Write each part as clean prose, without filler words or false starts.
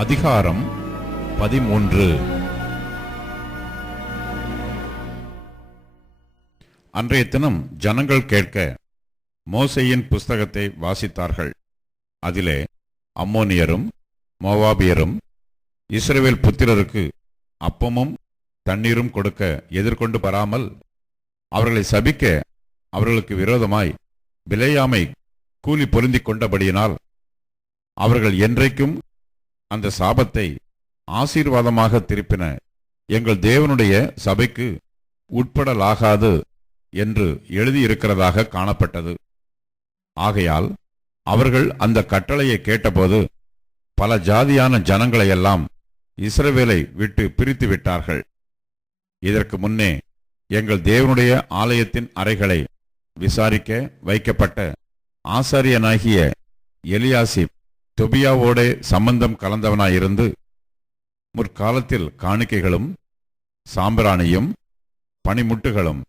அதிகாரம் 13. அன்றைய தினம் ஜனங்கள் கேட்க மோசேயின் புஸ்தகத்தை வாசித்தார்கள். அதிலே அம்மோனியரும் மோவாபியரும் இஸ்ரவேல் புத்திரருக்கு அப்பமும் தண்ணீரும் கொடுக்க எதிர்கொண்டு வராமல் அவர்களை சபிக்க அவர்களுக்கு விரோதமாய் பிலேயாமை கூலி பொருந்திக் கொண்டபடியினால் அவர்கள் என்றைக்கும் அந்த சாபத்தை ஆசீர்வாதமாக திருப்பின எங்கள் தேவனுடைய சபைக்கு உட்படலாகாது என்று எழுதியிருக்கிறதாக காணப்பட்டது. ஆகையால் அவர்கள் அந்த கட்டளையை கேட்டபோது பல ஜாதியான ஜனங்களையெல்லாம் இஸ்ரவேலை விட்டு பிரித்து விட்டார்கள். இதற்கு முன்னே எங்கள் தேவனுடைய ஆலயத்தின் அறைகளை விசாரிக்க வைக்கப்பட்ட ஆசாரியனாகிய எலியாசிப் தொபியாவோடே சம்பந்தம் கலந்தவனாயிருந்து முற்காலத்தில் காணிக்கைகளும் சாம்பிராணியும் பனிமுட்டுகளும்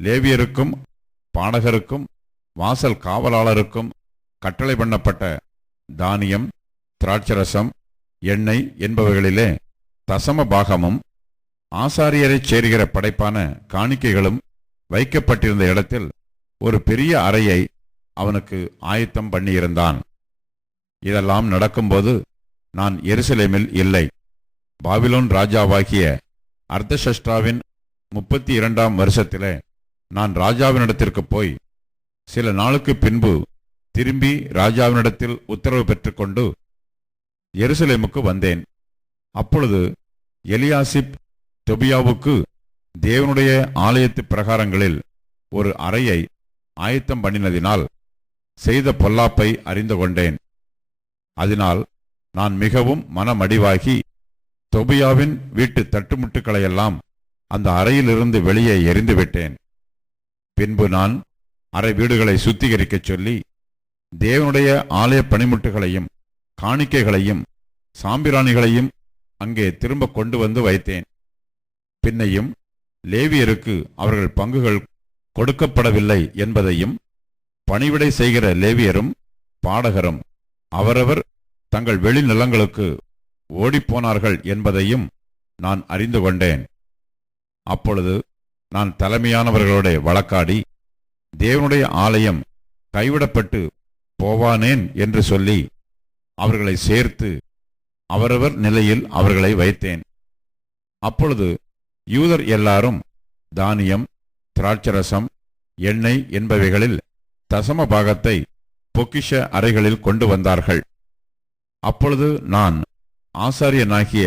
லேவியருக்கும் பாடகருக்கும் வாசல் காவலாளருக்கும் கட்டளை பண்ணப்பட்ட தானியம், திராட்சரசம், எண்ணெய் என்பவைகளிலே தசம பாகமும் ஆசாரியரைச் சேருகிற படைப்பான காணிக்கைகளும் வைக்கப்பட்டிருந்த இடத்தில் ஒரு பெரிய அறையை அவனுக்கு ஆயத்தம் பண்ணியிருந்தான். இதெல்லாம் நடக்கும்போது நான் எருசலேமில் இல்லை. பாபிலோன் ராஜாவாகிய அர்தஷஷ்டாவின் 32ஆம் வருஷத்திலே நான் ராஜாவினிடத்திற்கு போய் சில நாளுக்கு பின்பு திரும்பி ராஜாவினிடத்தில் உத்தரவு பெற்றுக்கொண்டு எருசலேமுக்கு வந்தேன். அப்பொழுது எலியாசிப் தொபியாவுக்கு தேவனுடைய ஆலயத்து பிரகாரங்களில் ஒரு அறையை ஆயத்தம் பண்ணினதினால் செய்த பொல்லாப்பை அறிந்து கொண்டேன். அதனால் நான் மிகவும் மனமடிவாகி தொபியாவின் வீட்டு தட்டுமுட்டுக்களையெல்லாம் அந்த அறையிலிருந்து வெளியே எறிந்துவிட்டேன். பின்பு நான் அறை வீடுகளை சுத்திகரிக்கச் சொல்லி தேவனுடைய ஆலய பணிமுட்டுகளையும் காணிக்கைகளையும் சாம்பிராணிகளையும் அங்கே திரும்ப கொண்டு வந்து வைத்தேன். பின்னையும் லேவியருக்கு அவர்கள் பங்குகள் கொடுக்கப்படவில்லை என்பதையும் பணிவிடை செய்கிற லேவியரும் பாடகரும் அவரவர் தங்கள் வெளி நிலங்களுக்கு ஓடிப்போனார்கள் என்பதையும் நான் அறிந்து கொண்டேன். அப்பொழுது நான் தலைமையானவர்களோட வழக்காடி தேவனுடைய ஆலயம் கைவிடப்பட்டு போவானேன் என்று சொல்லி அவர்களை சேர்த்து அவரவர் நிலையில் அவர்களை வைத்தேன். அப்பொழுது யூதர் எல்லாரும் தானியம், திராட்சரசம், எண்ணெய் என்பவைகளில் தசம பாகத்தை பொக்கிஷ அறைகளில் கொண்டு வந்தார்கள். அப்பொழுது நான் ஆசாரியனாகிய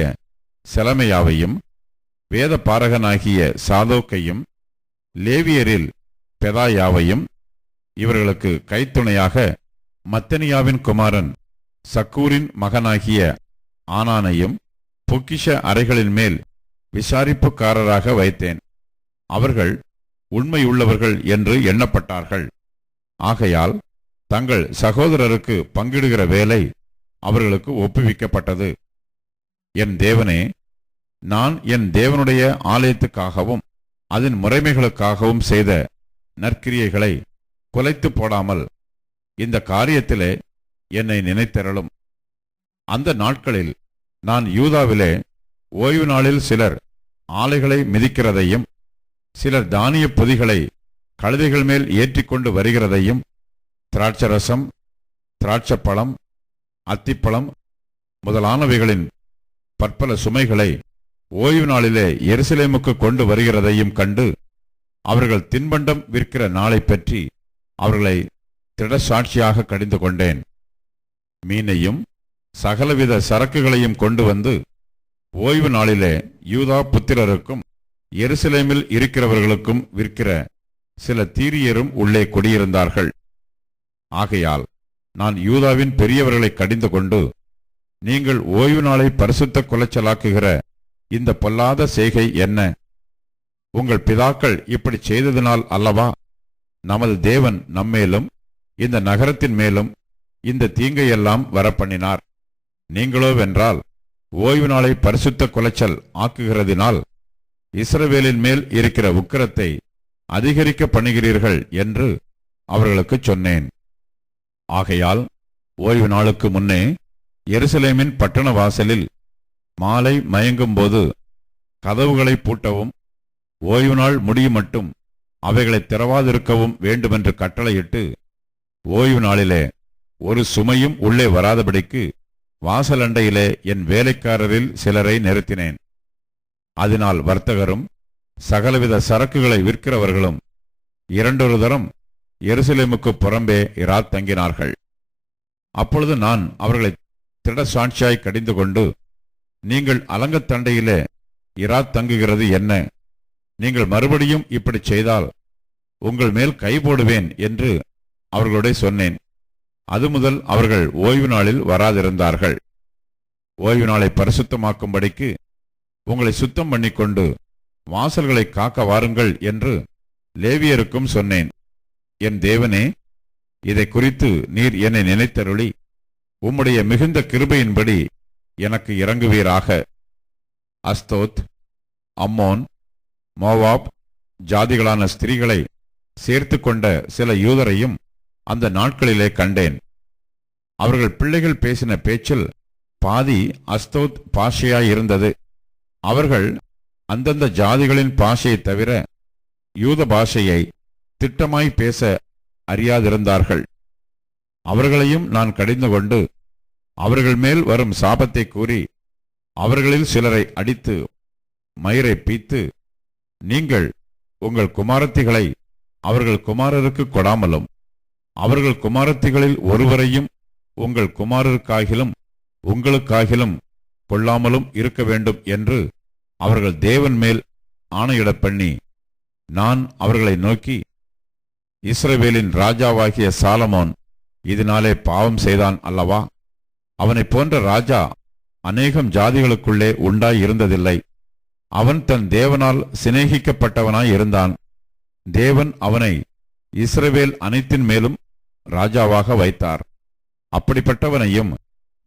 செலமையாவையும் வேத பாரகனாகிய சாதோக்கையும் லேவியரில் பெதாயாவையும் இவர்களுக்கு கைத்துணையாக மத்தனியாவின் குமாரன் சக்கூரின் மகனாகிய ஆனானையும் பொக்கிஷ அறைகளின் மேல் விசாரிப்புக்காரராக வைத்தேன். அவர்கள் உண்மையுள்ளவர்கள் என்று எண்ணப்பட்டார்கள். ஆகையால் தங்கள் சகோதரருக்கு பங்கிடுகிற வேலை அவர்களுக்கு ஒப்புவிக்கப்பட்டது. என் தேவனே, நான் என் தேவனுடைய ஆலயத்துக்காகவும் அதன் முறைமைகளுக்காகவும் செய்த நற்கிரியைகளை குலைத்து போடாமல் இந்த காரியத்திலே என்னை நினைத்தருளும். அந்த நாட்களில் நான் யூதாவிலே ஓய்வு நாளில் சிலர் ஆலைகளை மிதிக்கிறதையும் சிலர் தானிய பொதிகளை கழுதைகள் மேல் ஏற்றிக்கொண்டு வருகிறதையும் திராட்சரசம், திராட்சப்பழம், அத்திப்பழம் முதலானவைகளின் பற்பல சுமைகளை ஓய்வு நாளிலே எருசலேமுக்கு கொண்டு வருகிறதையும் கண்டு அவர்கள் தின்பண்டம் விற்கிற நாளை பற்றி அவர்களை திடசாட்சியாக கடிந்து கொண்டேன். மீனையும் சகலவித சரக்குகளையும் கொண்டு வந்து ஓய்வு நாளிலே யூதா புத்திரருக்கும் எருசலேமில் இருக்கிறவர்களுக்கும் விற்கிற சில தீரியரும் உள்ளே குடியிருந்தார்கள். ஆகையால் நான் யூதாவின் பெரியவர்களை கடிந்து கொண்டு, நீங்கள் ஓய்வு நாளை பரிசுத்த குலைச்சலாக்குகிற இந்த பொல்லாத செய்கை என்ன? உங்கள் பிதாக்கள் இப்படி செய்ததினால் அல்லவா நமது தேவன் நம்மேலும் இந்த நகரத்தின் மேலும் இந்த தீங்கையெல்லாம் வரப்பண்ணினார். நீங்களோவென்றால் ஓய்வு நாளை பரிசுத்த குலைச்சல் ஆக்குகிறதினால் இஸ்ரவேலின் மேல் இருக்கிற உக்கிரத்தை அதிகரிக்க பண்ணுகிறீர்கள் என்று அவர்களுக்கு சொன்னேன். ஆகையால் ஓய்வு நாளுக்கு முன்னே எருசலேமின் பட்டண வாசலில் மாலை மயங்கும்போது கதவுகளை பூட்டவும் ஓய்வு நாள் முடியும் மட்டும் அவைகளை திறவாதிருக்கவும் வேண்டுமென்று கட்டளையிட்டு ஓய்வு நாளிலே ஒரு சுமையும் உள்ளே வராதபடிக்கு வாசலண்டையிலே என் வேலைக்காரரில் சிலரை நிறுத்தினேன். அதனால் வர்த்தகரும் சகலவித சரக்குகளை விற்கிறவர்களும் 2 தரம் எருசலேமுக்கு புறம்பே இராத் தங்கினார்கள். அப்பொழுது நான் அவர்களை திட சாட்சியாய் கடிந்து கொண்டு, நீங்கள் அலங்கத்தண்டையிலே இராத் தங்குகிறது என்ன? நீங்கள் மறுபடியும் இப்படி செய்தால் உங்கள் மேல் கை போடுவேன் என்று அவர்களுடைய சொன்னேன். அது முதல் அவர்கள் ஓய்வு நாளில் வராதிருந்தார்கள். ஓய்வு நாளை பரிசுத்தமாக்கும்படிக்கு உங்களை சுத்தம் பண்ணிக்கொண்டு வாசல்களை காக்க வாருங்கள் என்று லேவியருக்கும் சொன்னேன். என் தேவனே, இதை குறித்து நீர் என்னை நினைத்தருளி உம்முடைய மிகுந்த கிருபையின்படி எனக்கு இறங்குவீராக. அஸ்தோத், அம்மோன், மோவாப் ஜாதிகளான ஸ்திரீகளை சேர்த்து கொண்ட சில யூதரையும் அந்த நாட்களிலே கண்டேன். அவர்கள் பிள்ளைகள் பேசின பேச்சில் பாதி அஸ்தோத் பாஷையாயிருந்தது. அவர்கள் அந்தந்த ஜாதிகளின் பாஷையை தவிர யூத பாஷையை திட்டமாய் பேச அறியாதிருந்தார்கள். அவர்களையும் நான் கடிந்து கொண்டு அவர்கள் மேல் வரும் சாபத்தை கூறி அவர்களில் சிலரை அடித்து மயிரை பீத்து, நீங்கள் உங்கள் குமாரத்திகளை அவர்கள் குமாரருக்கு கொடாமலும் அவர்கள் குமாரத்திகளில் ஒருவரையும் உங்கள் குமாரருக்காகிலும் உங்களுக்காகிலும் கொள்ளாமலும் இருக்க வேண்டும் என்று அவர்கள் தேவன் மேல் ஆணையிடப் பண்ணி, நான் அவர்களை நோக்கி, இஸ்ரவேலின் ராஜாவாகிய சாலமோன் இதனாலே பாவம் செய்தான் அல்லவா? அவனைப் போன்ற ராஜா அநேகம் ஜாதிகளுக்குள்ளே உண்டாயிருந்ததில்லை. அவன் தன் தேவனால் சிநேகிக்கப்பட்டவனாய் இருந்தான். தேவன் அவனை இஸ்ரவேல் அனைத்தின் மேலும் ராஜாவாக வைத்தார். அப்படிப்பட்டவனையும்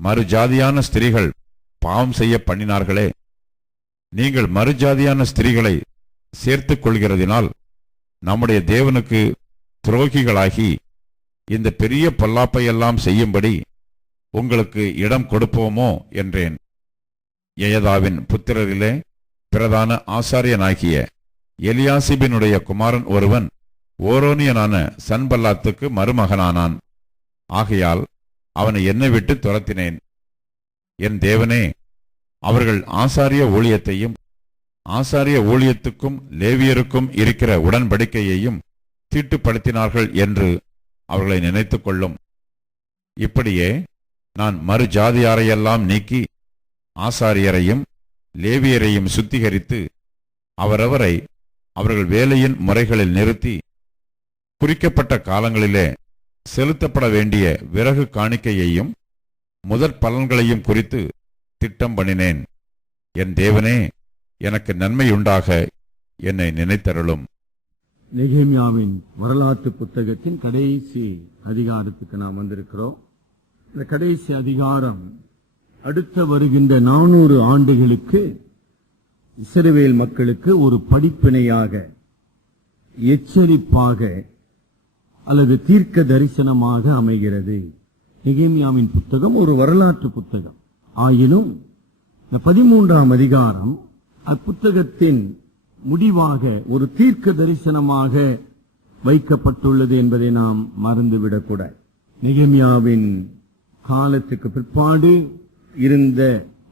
மறுஜாதியான ஸ்திரீகள் பாவம் செய்ய பண்ணினார்களே. நீங்கள் மறுஜாதியான ஸ்திரீகளை சேர்த்துக் கொள்கிறதினால் நம்முடைய தேவனுக்கு துரோகிகளாகி இந்த பெரிய பொல்லாப்பையெல்லாம் செய்யும்படி உங்களுக்கு இடம் கொடுப்போமோ என்றேன். யெயதாவின் புத்திரரிலே பிரதான ஆசாரியனாகிய எலியாசிபினுடைய குமாரன் ஒருவன் ஓரோனியனான சன்பல்லாத்துக்கு மருமகனானான். ஆகையால் அவனை என்னை விட்டு துரத்தினேன். என் தேவனே, அவர்கள் ஆசாரிய ஊழியத்தையும் ஆசாரிய ஊழியத்துக்கும் லேவியருக்கும் இருக்கிற உடன்படிக்கையையும் தீட்டுப்படுத்தினார்கள் என்று அவர்களை நினைத்துக் கொள்ளும். இப்படியே நான் மறுஜாதியாரையெல்லாம் நீக்கி ஆசாரியரையும் லேவியரையும் சுத்திகரித்து அவரவரை அவர்கள் வேலையின் முறைகளில் நிறுத்தி குறிக்கப்பட்ட காலங்களிலே செலுத்தப்பட வேண்டிய விறகு காணிக்கையையும் முதற் பலன்களையும் குறித்து திட்டம் பண்ணினேன். என் தேவனே, எனக்கு நன்மையுண்டாக என்னை நினைத்தருளும். நெகேமியாவின் வரலாற்று புத்தகத்தின் கடைசி அதிகாரத்துக்கு நாம் வந்திருக்கிறோம். இந்த கடைசி அதிகாரம் அடுத்த வருகின்ற 400 ஆண்டுகளுக்கு இஸ்ரவேல் மக்களுக்கு ஒரு படிப்பினையாக, எச்சரிப்பாக அல்லது தீர்க்க தரிசனமாக அமைகிறது. நெகேமியாவின் புத்தகம் ஒரு வரலாற்று புத்தகம். ஆயினும் இந்த 13ஆம் அதிகாரம் அப்புத்தகத்தின் முடிவாக ஒரு தீர்க்க தரிசனமாக வைக்கப்பட்டுள்ளது என்பதை நாம் மறந்துவிடக்கூடாது. நெகேமியாவின் காலத்துக்கு பிற்பாடு இருந்த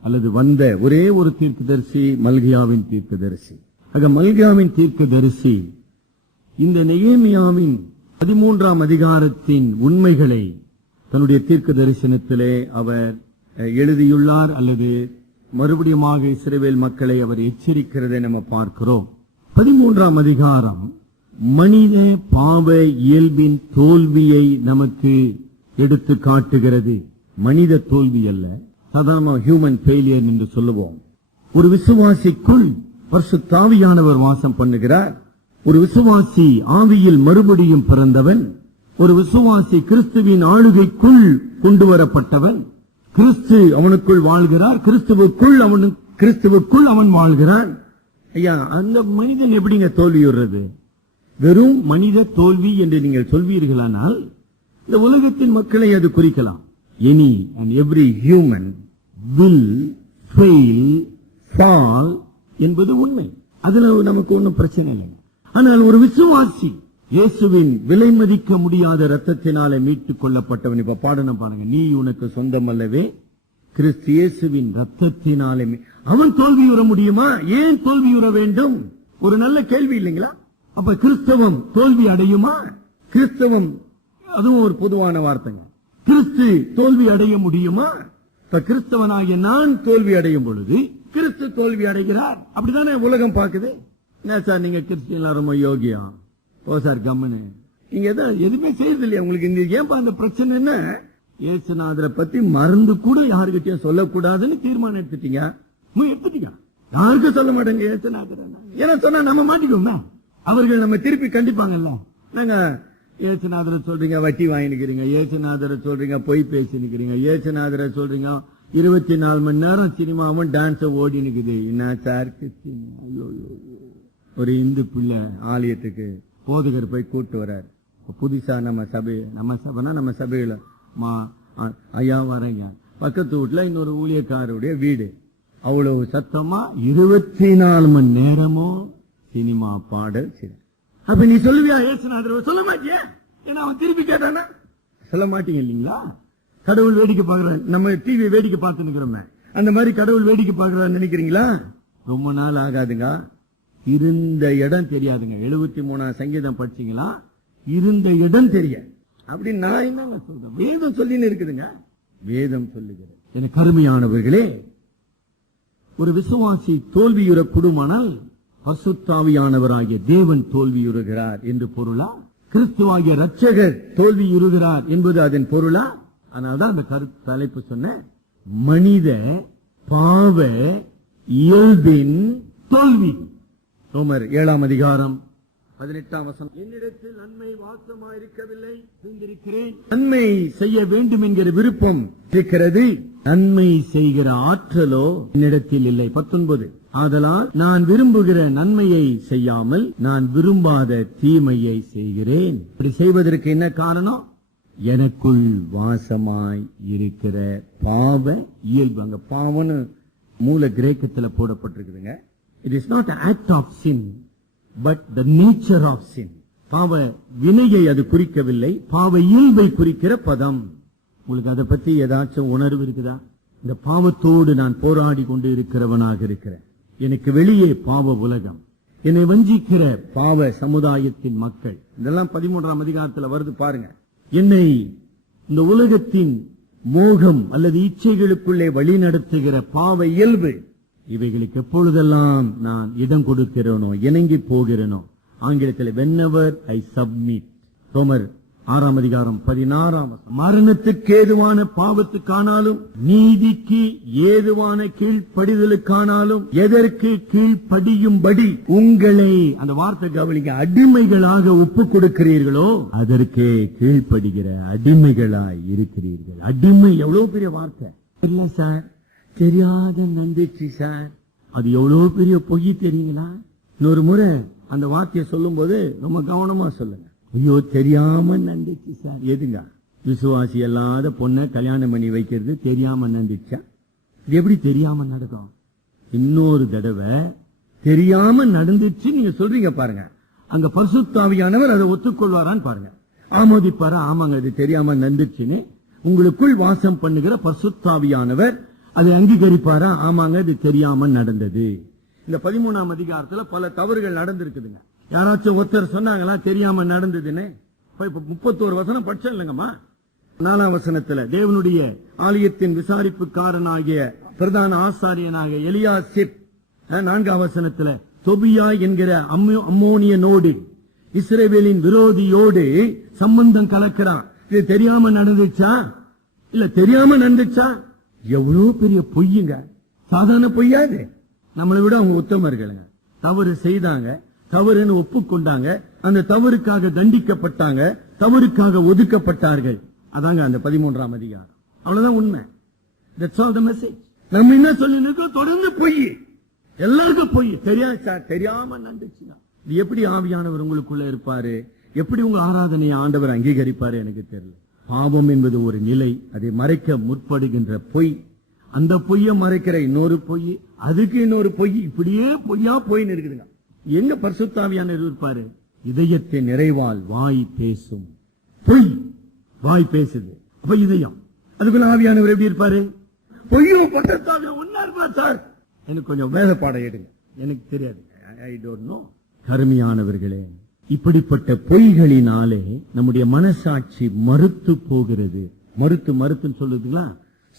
அல்லது வந்த ஒரே ஒரு தீர்க்கதரிசி மல்கியாவின் தீர்க்கதரிசி. ஆக மல்கியாவின் தீர்க்கதரிசி இந்த நெகேமியாவின் 13ஆம் அதிகாரத்தின் உண்மைகளை தன்னுடைய தீர்க்க தரிசனத்திலே அவர் எழுதியுள்ளார், அல்லது மறுபடியுமாக இஸ்ரவேல் மக்களை அவர் எச்சரிக்கிறதை நம்ம பார்க்கிறோம். 13ஆம் அதிகாரம் மனித பாவ இயல்பின் தோல்வியை நமக்கு எடுத்து காட்டுகிறது. மனித தோல்வி அல்ல, சாதாரண ஹியூமன் ஃபெயிலியர் என்று சொல்லுவோம். ஒரு விசுவாசிக்குள் பரிசுத்த ஆவியானவர் வாசம் பண்ணுகிறார். ஒரு விசுவாசி ஆவியில் மறுபடியும் பிறந்தவன். ஒரு விசுவாசி கிறிஸ்துவின் ஆளுகைக்குள் கொண்டு வரப்பட்டவன். கிறிஸ்து அவனுக்குள் வாழ்கிறார், கிறிஸ்துவுக்குள் அவன் வாழ்கிறான். ஐயா, அந்த மனிதன் எப்படிங்க தோல்வியுறது? வெறும் மனித தோல்வி என்று நீங்கள் சொல்வீர்களானால் இந்த உலகத்தின் மக்களை அது குறிக்கலாம். any and every human will fail, fall என்பது உண்மை. அதுல நமக்கு ஒன்றும் பிரச்சனை இல்லை. ஆனால் ஒரு விசுவாசி இயேசுவின் விலை மதிக்க முடியாத ரத்தத்தினாலே மீட்டுக் கொள்ளப்பட்டவன். இப்ப பாடணும் பாருங்க, நீ உனக்கு சொந்தம் அல்லவே கிறிஸ்து இயேசுவின் ரத்தத்தினாலே. அவன் தோல்வியுற முடியுமா? ஏன் தோல்வியுற வேண்டும்? ஒரு நல்ல கேள்வி இல்லைங்களா? அப்ப கிறிஸ்தவம் தோல்வி அடையுமா? கிறிஸ்தவம், அதுவும் ஒரு பொதுவான வார்த்தைங்க. கிறிஸ்து தோல்வி அடைய முடியுமா? இப்ப கிறிஸ்தவனாகிய நான் தோல்வி அடையும் பொழுது கிறிஸ்து தோல்வி அடைகிறார். அப்படித்தானே உலகம் பாக்குது. என்ன சார் நீங்க கிறிஸ்டியன் ரொம்ப யோகியா? ஓ சார் கம்மனு, நீங்க எதுவுமே செய்யறது இல்லையா? உங்களுக்கு இங்க ஏன்பா அந்த பிரச்சனை? என்ன இயேசுநாதரை பத்தி மருந்து கூட யாருக்கிட்டையும் சொல்லக்கூடாதுன்னு தீர்மானம் எடுத்துட்டீங்க. யாருக்கும் சொல்ல மாட்டேங்க இயேசுநாதர். ஏன்னா சொன்னா நம்ம மாட்டிக்குவோமே, அவர்கள் நம்ம திருப்பி கண்டிப்பாங்கல்ல. நாங்க இயேசுநாதரை சொல்றீங்க வட்டி வாங்கிக்கிறீங்க, இயேசுநாதரை சொல்றீங்க பொய் பேசி நிக்கிறீங்க, இயேசுநாதரை சொல்றீங்க 24 மணி நேரம் சினிமாவும் டான்ஸ் ஓடி நிக்குது. என்ன சார் ஐயோ, ஒரு இந்து பிள்ளை ஆலயத்துக்கு போதகர் போய் கூட்டு வர்றார். புதுசா நம்ம சபைனா நம்ம சபையில ஐயா வரீங்க, பக்கத்து வீட்டுல இன்னொரு ஊழியக்காரருடைய வீடு, அவ்வளவு சத்தமா 24 மணி நேரமும் சினிமா பாடல். அப்ப நீ சொல்லுவியா இயேசுநாதர்? சொல்ல மாட்டியா? ஏன்னா அவன் திருப்பி கேட்டானா சொல்ல மாட்டீங்க இல்லீங்களா? கடவுள் வேடிக்கை பாக்குறான், நம்ம டிவி வேடிக்கை பார்த்து நிக்கிறோமே, அந்த மாதிரி கடவுள் வேடிக்கை பாக்குறான்னு நினைக்கிறீங்களா? ரொம்ப நாள் ஆகாதுங்க, இருந்த இடம் தெரியாதுங்க. 73 சங்கீதம் படிச்சீங்களா? இருந்த இடம் தெரியாது. அப்படி நான் என்ன சொல்றேன்? வேதம் சொல்லின்னு இருக்குதுங்க, வேதம் சொல்லுகிறது. எனக்கு கருமையானவர்களே, ஒரு விசுவாசி தோல்வியுறக்கூடுமானால் பரிசுத்தாவியானவராகிய தேவன் தோல்வியுறுகிறார் என்று பொருளா? கிறிஸ்துவாகிய ரட்சகர் தோல்வியுறுகிறார் என்பது அதன் பொருளா? அதனால்தான் அந்த தலைப்பு சொன்ன மனித பாவ இயல்பின் தோல்வி. ரோமர் 7 அதிகாரம் 18 வசனம். என்னிடத்தில் நன்மை வாசமாயிருக்கவில்லை, சிந்திருக்கிறேன். நன்மை செய்ய வேண்டும் என்கிற விருப்பம் இருக்கிறது, நன்மை செய்கிற ஆற்றலோ என்னிடத்தில் இல்லை. 19. ஆதலால் நான் விரும்புகிற நன்மையை செய்யாமல் நான் விரும்பாத தீமையை செய்கிறேன். இப்படி செய்வதற்கு என்ன காரணம்? எனக்குள் வாசமாய் இருக்கிற பாவ இயல்பு. அங்க பாவம்னு மூல கிரேக்கத்தில் போடப்பட்டிருக்குதுங்க. It is not act of sin but the nature of sin. பாவ வினையை அது குறிக்கவில்லை, பாவ இயல்பை குறிக்கிற பதம். உங்களுக்கு அதை பத்தி ஏதாச்சும் உணர்வு இருக்குதா? இந்த பாவத்தோடு நான் போராடி கொண்டு இருக்கிறவனாக இருக்கிறேன். எனக்கு வெளியே பாவ உலகம், என்னை வஞ்சிக்கிற பாவ சமுதாயத்தின் மக்கள். இதெல்லாம் 13 அதிகாரத்தில் வருது பாருங்க. என்னை இந்த உலகத்தின் மோகம் அல்லது இச்சைகளுக்குள்ளே வழி நடத்துகிற பாவ இயல்பு, இவைகளுக்கு எப்பொழுதெல்லாம் நான் இடம் கொடுக்கிறேனோ, இணங்கி போகிறேனோ, ஆங்கிலத்தில் whenever I submit. ரோமர் 6 அதிகாரம் 16. மரணத்துக்கு ஏதுவான பாவத்துக்கானாலும் நீதிக்கு ஏதுவான கீழ்ப்படிதலுக்கானாலும் எதற்கு கீழ்ப்படியும்படி உங்களை, அந்த வார்த்தை கவனிங்க, அடிமைகளாக ஒப்பு கொடுக்கிறீர்களோ அதற்கே கீழ்ப்படுகிற அடிமைகளாய் இருக்கிறீர்கள். அடிமை எவ்வளவு பெரிய வார்த்தை இல்ல சார்? தெரியாத நம்பிச்சு சார், அது எவ்வளவு பெரிய பொய் தெரியுங்களா? இன்னொரு முறை அந்த வார்த்தையை சொல்லும் போது ரொம்ப கவனமா சொல்லுங்க. ஐயோ தெரியாம நம்பிச்சு சார். எதுங்க? விசுவாசி அல்லாத பொண்ணை கல்யாணம் பண்ணி வைக்கிறது தெரியாம நம்பிச்சா? இது எப்படி தெரியாம நடக்கும்? இன்னொரு தடவை தெரியாம நடந்துச்சு நீங்க சொல்றீங்க பாருங்க, அங்க பரிசுத்தாவியானவர் அதை ஒத்துக்கொள்வாரான்னு பாருங்க. ஆமோதிப்பாரா? ஆமாங்க அது தெரியாம நடந்துச்சுன்னு உங்களுக்குள் வாசம் பண்ணுகிற பரிசுத்தாவியானவர் அதை அங்கீகரிப்பாரா? ஆமாங்க இது தெரியாம நடந்தது. இந்த 13 அதிகாரத்துல பல தவறுகள் நடந்திருக்குதுங்க. யாராச்சும் ஒருத்தர் சொன்னாங்களா தெரியாம நடந்ததுன்னு? 31 வசனம் படிச்சோம் இல்லங்கம்மா. 4 வசனத்துல தேவனுடைய ஆலயத்தின் விசாரிப்புக்காரனாகிய பிரதான ஆசாரியனாகிய எலியாசிப், 4 வசனத்துல தொபியா என்கிற அம்மோனியனோடு இஸ்ரவேலின் விரோதியோடு சம்பந்தம் கலக்கிறான். இது தெரியாம நடந்துச்சா? இல்ல தெரியாம நடந்துச்சா? எவ்வளவு பெரிய பொய்யுங்க, சாதாரண பொய்யாது. நம்மளை விட அவங்க உத்தமர்களுங்க. தவறு செய்தாங்க, தவறுன்னு ஒப்புக்கொண்டாங்க, அந்த தவறுக்காக தண்டிக்கப்பட்டாங்க, தவறுக்காக ஒதுக்கப்பட்டார்கள். அதாங்க அந்த 13 அதிகாரம். அவ்வளவுதான் உண்மை. That's all the message. நம்ம என்ன சொல்லி தொடர்ந்து பொய், எல்லாருக்கும் பொய். தெரியாது சார், தெரியாம நடந்துச்சுன்னா இது எப்படி ஆவியானவர் உங்களுக்குள்ள இருப்பாரு? எப்படி உங்க ஆராதனையை ஆண்டவர் அங்கீகரிப்பாரு? எனக்கு தெரியல. பாவம் என்பது ஒரு நிலை, அதை மறைக்க முற்படுகின்ற பொய், அந்த பொய்யை மறைக்கிற இன்னொரு பொய், அதுக்கு இன்னொரு பொய், இப்படியே பொய்யா போயின்னு இருக்குதுங்க. எங்க பரிசுத்தாவியானவர் இருப்பாரு? இதயத்தை நிறைவால் வாய் பேசும். பொய் வாய் பேசுது, அப்ப இதயம். அதுக்குள்ள ஆவியானவர் எப்படி இருப்பாரு? பொய்யும் பரிசுத்தாவியும் ஒன்னா இருப்பார் சார். எனக்கு கொஞ்சம் வேத பாடம் எடுங்க, எனக்கு தெரியாது, ஐ டோன்ட் நோ. கருமையானவர்களே, இப்படிப்பட்ட பொய்களினாலே நம்முடைய மனசாட்சி மறுத்து போகிறது. மறுத்துன்னு சொல்லுதுங்களா,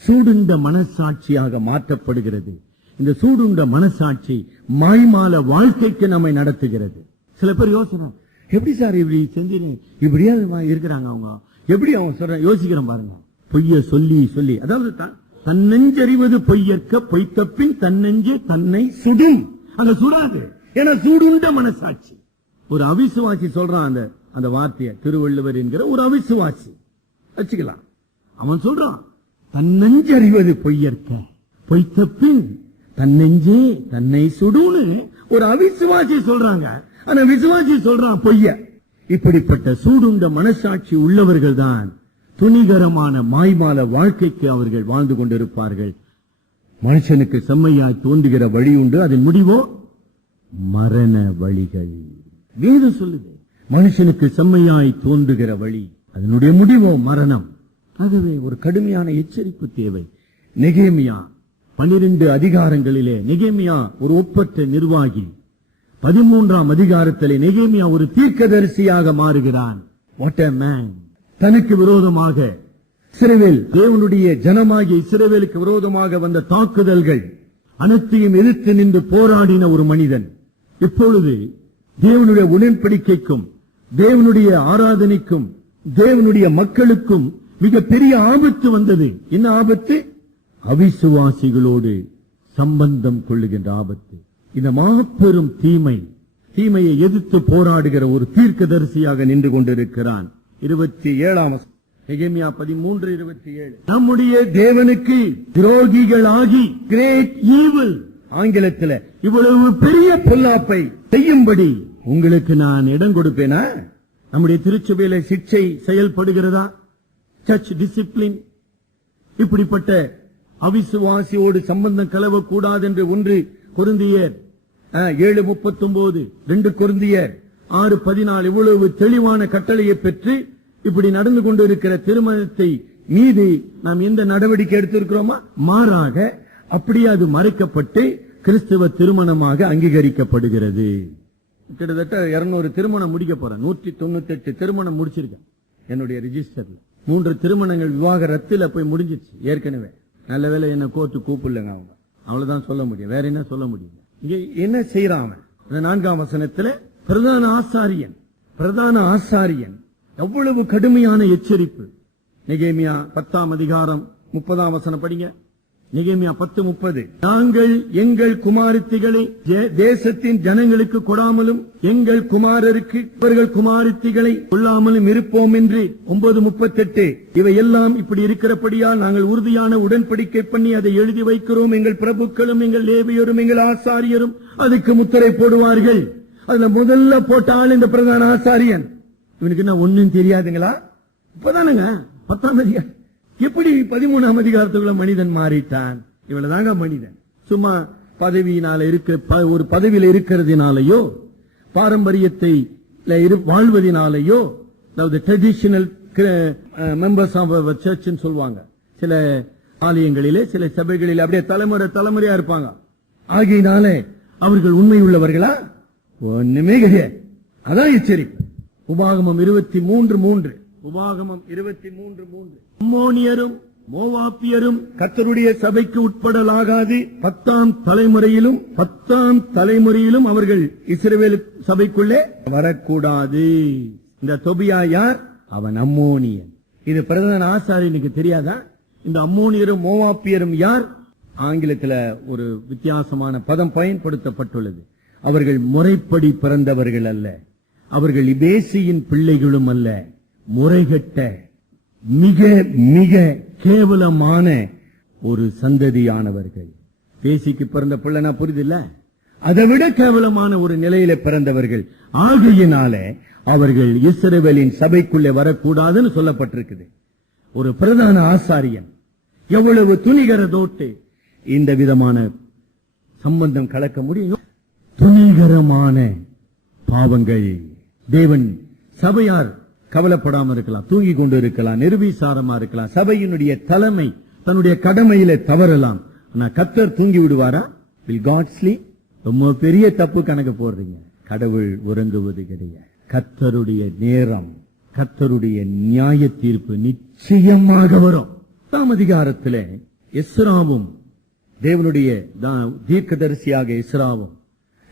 சூடுண்ட மனசாட்சியாக மாற்றப்படுகிறது. இந்த சூடுண்ட மனசாட்சி மாய்மால வாழ்க்கைக்கு நம்மை நடத்துகிறது. சில பேர் யோசனை, எப்படி சார் இப்படி செஞ்சு இப்படியா இருக்கிறாங்க அவங்க, எப்படி அவங்க சொல்ற யோசிக்கிறோம் பாருங்க. பொய்ய சொல்லி சொல்லி, அதாவது தன்னெஞ்சறிவது பொய்யற்க பொய்த்தப்பின் தன்னெஞ்சே தன்னை சுடும். அங்க சுடாது, ஏன்னா சூடுண்ட மனசாட்சி. ஒரு அவிசுவாசி சொல்றான் அந்த வார்த்தையை, திருவள்ளுவர் என்கிற ஒரு அவிசுவாசி வச்சுக்கலாம். அவன் சொல்றான், தன்னெஞ்சறிவது பொய்யற்க பொய்த்தப்பின் தன்னெஞ்சே தன்னை சுடுன்னு ஒரு அவிசுவாசி சொல்றாங்க. ஆனா விசுவாசி சொல்றான் பொய்ய. இப்படிப்பட்ட சூடுண்ட மனசாட்சி உள்ளவர்கள் தான் துணிகரமான மாய்மால வாழ்க்கைக்கு அவர்கள் வாழ்ந்து கொண்டிருப்பார்கள். மனுஷனுக்கு செம்மையாய் தோன்றுகிற வழி உண்டு, அதன் முடிவோ மரண வழிகள். வேதம் சொல்லுது, மனுஷனுக்கு செம்மையாய் தோன்றுகிற வழி, அதனுடைய முடிவோ மரணம். ஆகவே ஒரு கடுமையான எச்சரிப்பு தேவை. நெகேமியா 12 அதிகாரங்களிலே நெகேமியா ஒரு ஒப்பற்ற நிர்வாகி. 13ஆம் அதிகாரத்திலே நெகேமியா ஒரு தீர்க்கதரிசியாக மாறுகிறான். What a man! தனக்கு விரோதமாக இஸ்ரவேல், தேவனுடைய ஜனமாகிய இஸ்ரவேலுக்கு விரோதமாக வந்த தாக்குதல்கள் அனைத்தையும் எதிர்த்து நின்று போராடின ஒரு மனிதன். இப்பொழுது தேவனுடைய உடன்படிக்கைக்கும் தேவனுடைய ஆராதனைக்கும் தேவனுடைய மக்களுக்கும் மிக பெரிய ஆபத்து வந்தது. என்ன ஆபத்து? அவிசுவாசிகளோடு சம்பந்தம் கொள்ளுகின்ற ஆபத்து. இந்த மாபெரும் தீமையை எதிர்த்து போராடுகிற ஒரு தீர்க்கதரிசியாக நின்று கொண்டிருக்கிறான். 27ஆம் நெகேமியா 13:27, நம்முடைய தேவனுக்கு துரோகிகளாகி கிரேட் ஈவில், ஆங்கிலத்தில் இவ்வளவு பெரிய பொல்லாப்பை செய்யும்படி உங்களுக்கு நான் இடம் கொடுப்பேனா? நம்முடைய திருச்சபையில சிக்ஷை செயல்படுகிறதா? Search discipline. இப்படிப்பட்ட அவிசுவாசியோடு சம்பந்தம் கலவக்கூடாது என்று 1 கொரிந்தியர் 7:39, 2 கொரிந்தியர் 6:14 இவ்வளவு தெளிவான கட்டளையை பெற்று இப்படி நடந்து கொண்டிருக்கிற திருமணத்தை மீது நாம் எந்த நடவடிக்கை எடுத்திருக்கிறோமா? மாறாக அப்படியே அது மறைக்கப்பட்டு கிறிஸ்தவ திருமணமாக அங்கீகரிக்கப்படுகிறது. கிட்டத்தட்ட 200 திருமணம் முடிக்க போறேன். 198 திருமணம் முடிச்சிருக்கேன் என்னுடைய ரிஜிஸ்டர்ல. 3 திருமணங்கள் விவாகரத்துல போய் முடிஞ்சிச்சு ஏற்கனவே. நல்ல வேளை என்ன கோர்ட்டு கூப்பிடலங்க அவங்க. அவ்வளவுதான் சொல்ல முடியும், வேற என்ன சொல்ல முடியும். இங்க என்ன செய்யறான்? 4ஆம் வசனத்துல பிரதான ஆசாரியன் எவ்வளவு கடுமையான எச்சரிப்பு. நெகேமியா 10ஆம் அதிகாரம் 30ஆம் வசனம் படிங்க. நெகேமியா 10:30, நாங்கள் எங்கள் குமாரத்திகளை தேசத்தின் ஜனங்களுக்கு கொடாமலும் எங்கள் குமாரருக்கு இவர்கள் குமாரத்திகளை கொள்ளாமலும் இருப்போம் என்று. 9:38, இவையெல்லாம் இப்படி இருக்கிறபடியால் நாங்கள் உறுதியான உடன்படிக்கை பண்ணி அதை எழுதி வைக்கிறோம். எங்கள் பிரபுக்களும் எங்கள் லேவியரும் எங்கள் ஆசாரியரும் அதுக்கு முத்திரை போடுவார்கள். அதுல முதல்ல போட்ட ஆள் இந்த பிரதான ஆசாரியன். இவனுக்கு என்ன ஒண்ணும் தெரியாதுங்களா? இப்பதானுங்க 10ஆம் அதிகாரம். எப்படி 13ஆம் அதிகாரத்துக்குள்ள மனிதன் மாறிட்டான்? இவ்வளவுதாங்க மனிதன். சும்மா பதவியினால ஒரு பதவியில இருக்கிறதுனாலயோ பாரம்பரியத்தை வாழ்வதனாலேயோ, அதாவது ட்ரெடிஷனல் மெம்பர்ஸ் ஆஃப் சர்ச் சொல்லுவாங்க சில ஆலயங்களிலே, சில சபைகளிலே அப்படியே தலைமுறையா இருப்பாங்க. ஆகையினால அவர்கள் உண்மை உள்ளவர்களா? ஒண்ணுமே கிடையாது. அதான் எச்சரிப்பு. உபாகமம் 23:3, உபாகமம் 23:3, அம்மோனியரும் மோவாபியரும் கர்த்தருடைய சபைக்கு உட்படலாகாது. 10ஆம் தலைமுறையிலும் அவர்கள் இஸ்ரவேல் சபைக்குள்ளே வரக்கூடாது. இந்த தொபியா யார்? அவன் அம்மோனியன். இது பிரதான ஆசாரியனுக்கு தெரியாதா? இந்த அம்மோனியரும் மோவாபியரும் யார்? ஆங்கிலத்தில் ஒரு வித்தியாசமான பதம் பயன்படுத்தப்பட்டுள்ளது. அவர்கள் முறைப்படி பிறந்தவர்கள் அல்ல, அவர்கள் இபேசியின் பிள்ளைகளும் அல்ல, முறைகட்ட மிக மிக கேவலமான ஒரு சந்ததியானவர்கள். பேசிக்கு பிறந்த பிள்ளைனா புரியுதில்ல, அதை விட கேவலமான ஒரு நிலையில பிறந்தவர்கள். ஆகையினால அவர்கள் இஸ்ரவேலின் சபைக்குள்ளே வரக்கூடாதுன்னு சொல்லப்பட்டிருக்குது. ஒரு பிரதான ஆசாரியன் எவ்வளவு துணிகரதோட்டு இந்த விதமான சம்பந்தம் கலக்க முடியும்? துணிகரமான பாவங்கள். தேவன் சபையார் கவலைப்படாம இருக்கலாம், தூங்கி கொண்டு இருக்கலாம், நிர்விசாரமா இருக்கலாம், சபையினுடைய தலைமை தன்னுடைய கடமையில தவறலாம். ஆனா கர்த்தர் தூங்கி விடுவாரா? Will God sleep? ரொம்ப பெரிய தப்பு கணக்கு போடுறீங்க. கடவுள் உறங்குவது கிடையாது. கர்த்தருடைய நேரம், கர்த்தருடைய நியாய தீர்ப்பு நிச்சயமாக வரும். 10ஆம் அதிகாரத்திலே எஸ்ராவும் தேவனுடைய தீர்க்கதரிசியாக எஸ்ராவும்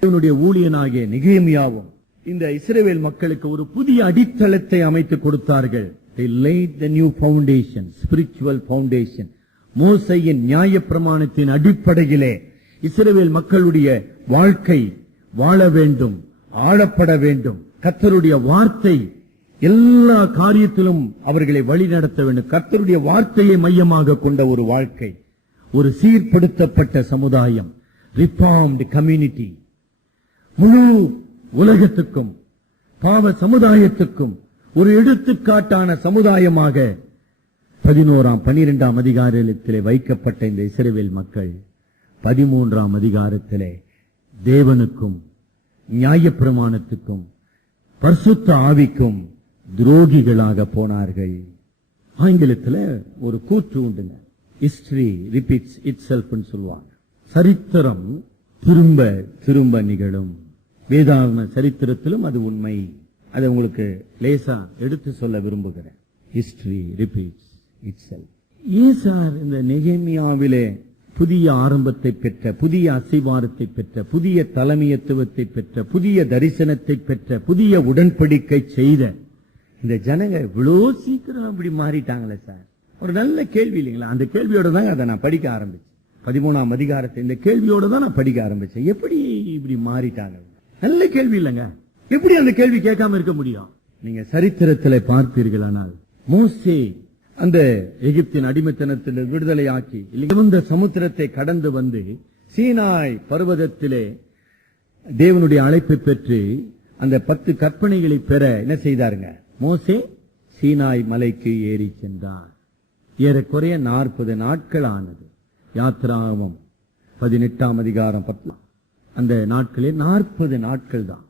தேவனுடைய ஊழியனாகிய நெகேமியாவும் இந்த இஸ்ரவேல் மக்களுக்கு ஒரு புதிய அடித்தளத்தை அமைத்து கொடுத்தார்கள். They laid the new foundation, spiritual foundation. மோசேயின் நியாயப்பிரமாணத்தின் அடிப்படையிலே இஸ்ரவேல் மக்களுடைய வாழ்க்கை வாழ வேண்டும், ஆளப்பட வேண்டும். கர்த்தருடைய வார்த்தை எல்லா காரியத்திலும் அவர்களை வழிநடத்த வேண்டும். கர்த்தருடைய வார்த்தையை மையமாக கொண்ட ஒரு வாழ்க்கை, ஒரு சீர்படுத்தப்பட்ட சமுதாயம், ரிஃபார்ம்டு கம்யூனிட்டி. முழு உலகத்துக்கும் பாவ சமுதாயத்துக்கும் ஒரு எடுத்துக்காட்டான சமுதாயமாக 11ஆம் 12ஆம் அதிகாரத்திலே வைக்கப்பட்ட இந்த இஸ்ரவேல் மக்கள் 13ஆம் அதிகாரத்திலே தேவனுக்கும் நியாயப்பிரமாணத்துக்கும் பரிசுத்த ஆவிக்கும் துரோகிகளாக போனார்கள். ஆங்கிலத்தில் ஒரு கூற்று உண்டுங்க, ஹிஸ்டரி ரிப்பீட்ஸ் இட்செல்ஃப் ன்னு சொல்லுவாங்க. சரித்திரம் திரும்ப திரும்ப நிகழும். வேதாகம சரித்திரத்திலும் அது உண்மை. அதை உங்களுக்கு லேசா எடுத்து சொல்ல விரும்புகிறேன். History repeats itself. ஏன் சார் இந்த நெகேமியாவிலே புதிய ஆரம்பத்தை பெற்ற, புதிய அசைவாரத்தை பெற்ற, புதிய தலைமையத்துவத்தை பெற்ற, புதிய தரிசனத்தை பெற்ற, புதிய உடன்படிக்கை செய்த இந்த ஜனங்க இவ்வளோ சீக்கிரம் அப்படி மாறிட்டாங்களே சார்? ஒரு நல்ல கேள்வி இல்லைங்களா? அந்த கேள்வியோட தான் அதை நான் படிக்க ஆரம்பிச்சேன். 13ஆம் அதிகாரத்தை இந்த கேள்வியோட தான் நான் படிக்க ஆரம்பிச்சேன். எப்படி இப்படி மாறிட்டாங்க? நல்ல கேள்வி இல்லைங்க. எப்படி அந்த கேள்வி கேட்காம இருக்க முடியும்? நீங்க சரித்திரத்தில் பார்ப்பீர்களானால் மோசே அந்த எகிப்தின் அடிமைத்தனத்தில் விடுதலையாக்கி இந்த சமுத்திரத்தை கடந்து வந்து சீனாய் பர்வதத்திலே தேவனுடைய அழைப்பை பெற்று அந்த 10 கற்பனைகளை பெற என்ன செய்தாருங்க? மோசே சீனாய் மலைக்கு ஏறி சென்றார். ஏறக்குறைய 40 நாட்கள் ஆனது. யாத்ராகமம் 18ஆம் அதிகாரம் 10 அந்த நாட்களே 40 நாட்கள் தான்.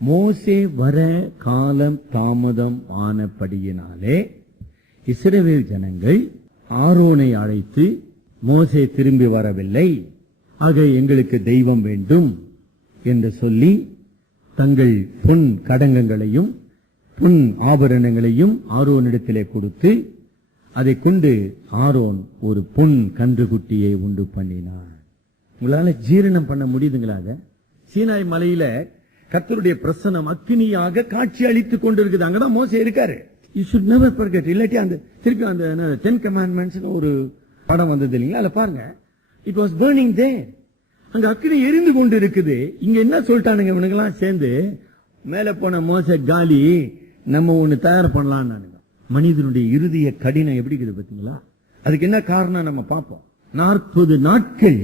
மோசே வர காலம் தாமதம் ஆனபடியினாலே இஸ்ரவேல் ஜனங்கள் ஆரோனை அழைத்து, மோசே திரும்பி வரவில்லை, ஆக எங்களுக்கு தெய்வம் வேண்டும் என்று சொல்லி தங்கள் பொன் கடங்கங்களையும் பொன் ஆபரணங்களையும் ஆரோனிடத்திலே கொடுத்து, அதை கொண்டு ஆரோன் ஒரு பொன் கன்றுக்குட்டியை உண்டு பண்ணினார். உங்களால ஜீரணம் பண்ண முடியுதுங்களா? சீனாய் மலையில கர்த்தருடைய பிரசன்னம் அக்கினியாக காட்சி அளித்துக் கொண்டிருக்குது. அங்கதான் மோசே இருக்காரு. You should never forget. இல்லாட்டி அந்த திருப்பி அந்த 10 commandments ஒரு படம் வந்தது இல்லைங்களா? அதுல பாருங்க, it was burning there. அங்க அக்கினி எரிந்து கொண்டு இருக்குது. இங்க என்ன சொல்லிட்டானுங்க இவனுங்கெல்லாம் சேர்ந்து, மேல போன மோசே காலி, நம்ம ஒண்ணு தயார் பண்ணலாம். மனிதனுடைய இறுதிய கடினம் எப்படி இருக்குது பாத்தீங்களா? அதுக்கு என்ன காரணம் நம்ம பார்ப்போம். 40 நாட்கள்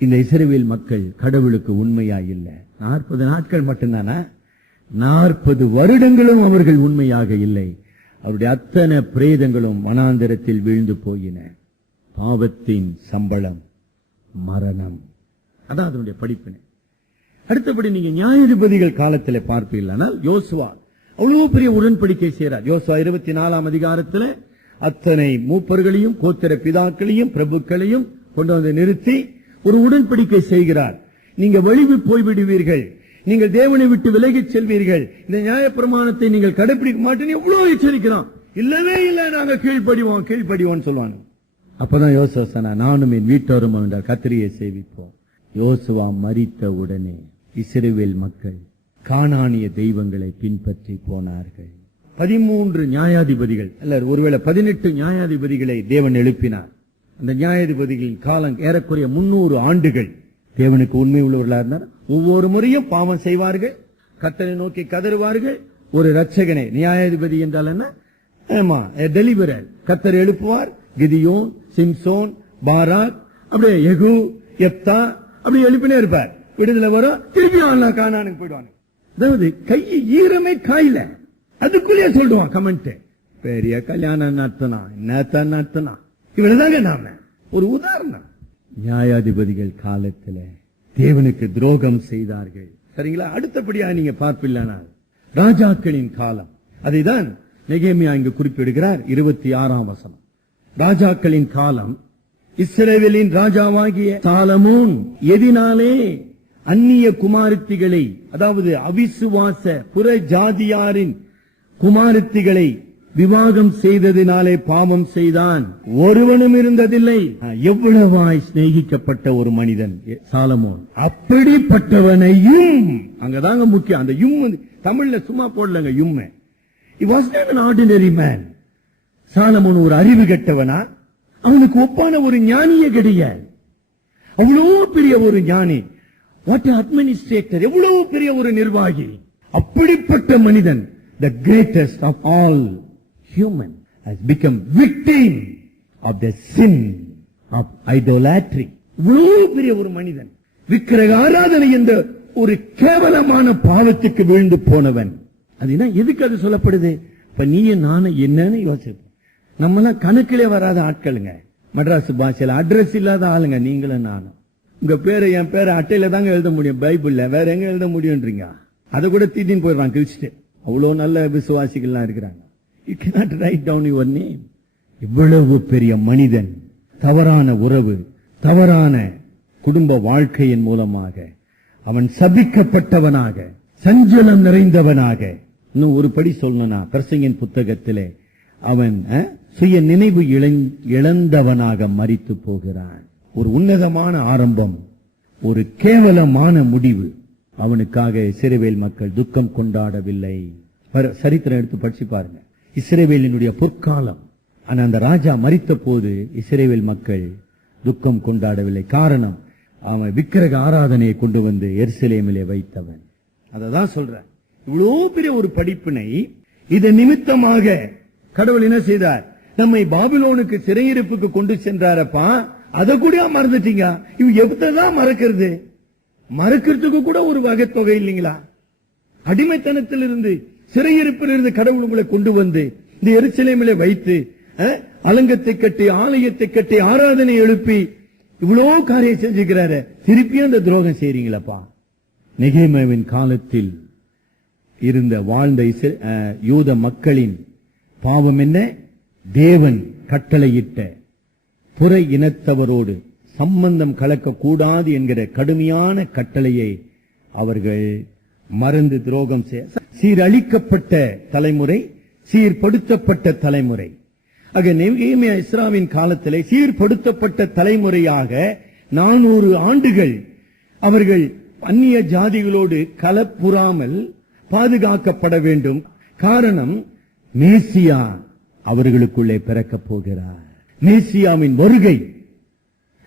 இந்த இஸ்ரவேல் மக்கள் கடவுளுக்கு உண்மையா இல்ல. 40 நாட்கள் மட்டும்தானா? 40 வருடங்களும் அவர்கள் உண்மையாக இல்லை. அவருடைய அத்தனை பிரேதங்களும் வனாந்தரத்தில் வீழ்ந்து போயின. பாவத்தின் சம்பளம் மரணம். அதான் அதனுடைய படிப்பினை. அடுத்தபடி நீங்க நியாயாதிபதிகள் காலத்தில் பார்ப்பீர்களானால் யோசுவா அவ்வளவு பெரிய உடன்படிக்கை செய்கிறார். யோசுவா 24ஆம் அதிகாரத்தில் அத்தனை மூப்பர்களையும் கோத்திர பிதாக்களையும் பிரபுக்களையும் கொண்டு வந்து நிறுத்தி ஒரு உடன்படிக்கை செய்கிறார். நீங்க வழிவி போய்விடுவீர்கள், நீங்கள் தேவனை விட்டு விலகிச் செல்வீர்கள், இந்த நியாயப்பிரமாணத்தை நீங்கள் கடைபிடிக்க மாட்டேன்னு எவ்வளவு எச்சரிக்கிறான். இல்லவே இல்லை, நாங்க கீழ்ப்படிவோம் சொல்லுவாங்க. அப்பதான் யோசுவா சொன்னா, நானும் என் வீட்டோரும் என்றால் கத்திரியை சேவிப்போம். யோசுவா மரித்த உடனே இஸ்ரவேல் மக்கள் கானானிய தெய்வங்களை பின்பற்றி போனார்கள். 13 நியாயாதிபதிகள் அல்ல, ஒருவேளை 18 நியாயாதிபதிகளை தேவன் எழுப்பினார். அந்த நியாயாதிபதிகளின் காலம் ஏறக்குறைய 300 ஆண்டுகள். தேவனுக்கு உண்மை உள்ளவர்களாக இருந்தார். ஒவ்வொரு முறையும் பாவம் செய்வார்கள், கர்த்தரை நோக்கி கதறுவார்கள். ஒரு ரட்சகனை, நியாயாதிபதி என்றால் என்ன? ஆமா, டெலிவரர். கர்த்தர் எழுப்புவார். கிதியோன், சிம்சோன், பாராக், அப்படியே யெகூ, யெப்தா, அப்படி எழுப்பினே இருப்பார். விடுதலை வரும், திருப்பி கானானுக்கு போயிடுவாங்க. அதாவது கை ஈரமே காயில, அதுக்குள்ளே சொல்லுவான் கமெண்ட். பெரிய கல்யாணம் நடத்தினா என்னத்தான் நடத்தினா இவ்வளவுதாங்க நாம ஒரு உதாரணம். நியாயாதிபதிகள் காலத்துல தேவனுக்கு துரோகம் செய்தார்கள். சரிங்களா? அடுத்தபடியா நீங்க பார்ப்பில்லானால் ராஜாக்களின் காலம், அதைதான் நெகேமியா இங்கு குறிப்பிடுகிறார். 26ஆம் வசனம். ராஜாக்களின் காலம், இஸ்ரவேலின் ராஜாவாகிய சாலமோன் எதினாலே அந்நிய குமாரத்திகளை, அதாவது அவிசுவாச புற ஜாதியாரின் குமாரத்திகளை விவாகம் செய்ததினாலே பாவம் செய்தான், ஒருவனும் இருந்ததில்லை. எவ்வளவாய் சிநேகிக்கப்பட்ட ஒரு மனிதன் சாலமோன். அப்படிப்பட்டவனையும், அங்கதாங்க முக்கியம், அந்த யும் தமிழ்ல சும்மா போடலங்க, யும்ம. He was not an ordinary man. Solomon ஒரு அறிவு கெட்டவனா? அவனுக்கு ஒப்பான ஒரு ஞானியே கிடையாது. அவ்வளவு பெரிய ஒரு ஞானி, வாட் அட்மினிஸ்ட்ரேட்டர், எவ்வளவு பெரிய ஒரு நிர்வாகி. அப்படிப்பட்ட மனிதன், the greatest of all human, has become victim of the sin of idolatry. இவ்வளவு பெரிய ஒரு மனிதன் விக்கிரக ஆராதனை என்ற ஒரு கேவலமான பாவத்துக்கு வீழ்ந்து போனவன். அதுனா எதுக்கு அது சொல்லப்படுது? இப்ப நீ நானும் என்னன்னு யோசிப்போம். நம்மளாம் கணக்கிலே வராத ஆட்களுங்க. மட்ராஸ் பாஷையில அட்ரஸ் இல்லாத ஆளுங்க நீங்களும் நானும். உங்க பேரை என் பேரை அட்டையில தாங்க எழுத முடியும், பைபிள்ல வேற எங்க எழுத முடியும்ன்றீங்க. அதை கூட தீட்டின்னு போயிடுறான் கிறிஸ்து. அவ்வளவு நல்ல விசுவாசிகள்லாம் இருக்கிறாங்க. You cannot write down your name. இவ்வளவு பெரிய மனிதன் தவறான உறவு, தவறான குடும்ப வாழ்க்கையின் மூலமாக அவன் சபிக்கப்பட்டவனாக, சஞ்சலம் நிறைந்தவனாக, இன்னும் ஒரு படி சொல்லணும்னா பிரசங்கின் புத்தகத்திலே அவன் சுய நினைவு இழந்தவனாக மரித்து போகிறான். ஒரு உன்னதமான ஆரம்பம், ஒரு கேவலமான முடிவு. அவனுக்காக இஸ்ரவேல் மக்கள் துக்கம் கொண்டாடவில்லை. சரித்திரம் எடுத்து படிச்சு பாருங்க. இஸ்ரவேலினுடைய பொற்காலம். ஆனா அந்த ராஜா மரித்த போது இஸ்ரவேல் மக்கள் துக்கம் கொண்டாடவில்லை. காரணம், அவன் விக்கிரக ஆராதனையை கொண்டு வந்து எருசலேமிலே வைத்தவன். அததான் சொல்றேன். இவ்வளவு பெரிய ஒரு படிப்பினை இதை நிமித்தமாக கடவுள் என்ன செய்தார்? நம்மை பாபிலோனுக்கு சிறையிருப்புக்கு கொண்டு சென்றாரப்பா. அதை கூட மறந்துட்டீங்க. இவ எப்பதான் மறக்கிறது? மறக்கிறதுக்கு கூட ஒரு வகை தொகை இல்லைங்களா? அடிமைத்தனத்திலிருந்து, சிறையிருப்பிலிருந்து கடவுள் உங்களை கொண்டு வந்து இந்த எருசலேமிலே வைத்து அலங்கத்தை கட்டி, ஆலயத்தை கட்டி, ஆராதனை எழுப்பி இவ்வளவு காரியம் செஞ்சுக்கிறாரு. திருப்பியும் அந்த துரோகம் செய்றீங்களப்பா. நெகேமியாவின் காலத்தில் இருந்த வாழ்ந்த யூத மக்களின் பாவம் என்ன? தேவன் கட்டளையிட்ட புற இனத்தவரோடு சம்பந்தம் கலக்கக்கூடாது என்கிற கடுமையான கட்டளையை அவர்கள் மறந்து துரோகம் சீரழிக்கப்பட்ட தலைமுறை, சீர்படுத்தப்பட்ட தலைமுறை. ஆக நெகேமியா இஸ்ராவின் காலத்திலே சீர்படுத்தப்பட்ட தலைமுறையாக 400 ஆண்டுகள் அவர்கள் அந்நிய ஜாதிகளோடு கலப்புறாமல் பாதுகாக்கப்பட வேண்டும். காரணம், மேசியா அவர்களுக்குள்ளே பிறக்கப் போகிறார். மேசியாவின் வருகை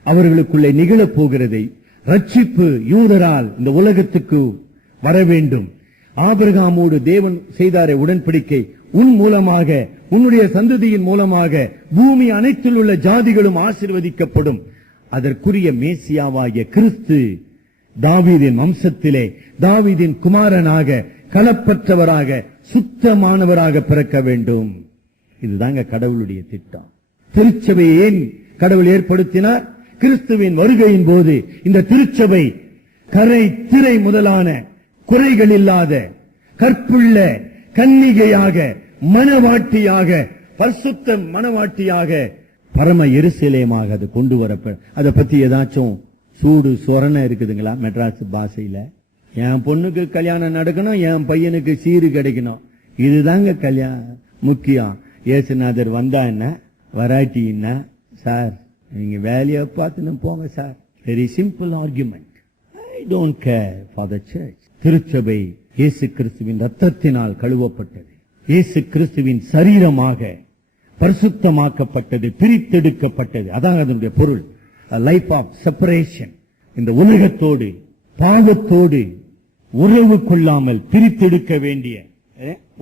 அவர்களுக்குள்ளே நிகழப் போகிறதை, ரட்சிப்பு யூதரால் இந்த உலகத்துக்கு வர வேண்டும். ஆபிரகாமோடு தேவன் செய்தாரே உடன்படிக்கை, உன் மூலமாக, உன்னுடைய சந்ததியின் மூலமாக பூமி அனைத்தில் உள்ள ஜாதிகளும் ஆசீர்வதிக்கப்படும். அதற்குரிய மேசியாவாகிய கிறிஸ்து தாவீதின் வம்சத்திலே தாவீதின் குமாரனாக, கலப்பற்றவராக, சுத்தமானவராக பிறக்க வேண்டும். இதுதாங்க கடவுளுடைய திட்டம். திருச்சபையை ஏன் கடவுள் ஏற்படுத்தினார்? கிறிஸ்துவின் வருகையின் போது இந்த திருச்சபை கரை திரை முதலான குறைகள் இல்லாத கற்புள்ள கன்னிகையாக, மனவாட்டியாக, பரிசுத்த மனவாட்டியாக, பரம எருசலேமாக அது கொண்டு வரப்ப. அதை பத்தி ஏதாச்சும் சூடு சொரணை இருக்குதுங்களா? மெட்ராஸ் பாஷையில என் பொண்ணுக்கு கல்யாணம் நடக்கணும், என் பையனுக்கு சீரு கிடைக்கணும், இதுதாங்க கல்யாணம் முக்கியம். ஏசுநாதர் வந்தா என்ன, வராட்டி என்ன சார், நீங்க வேலையை பார்த்துன்னு போங்க sir. Very simple argument. I don't care for the church. திருச்சபை இயேசு கிறிஸ்துவின் ரத்தத்தினால் கழுவப்பட்டது, இயேசு கிறிஸ்துவின் சரீரமாக பரிசுத்தமாக்கப்பட்டது, பிரித்தெடுக்கப்பட்டது. அதான் அதனுடைய பொருள். Life of separation. இந்த உலகத்தோடு, பாவத்தோடு உறவு கொள்ளாமல் பிரித்தெடுக்க வேண்டிய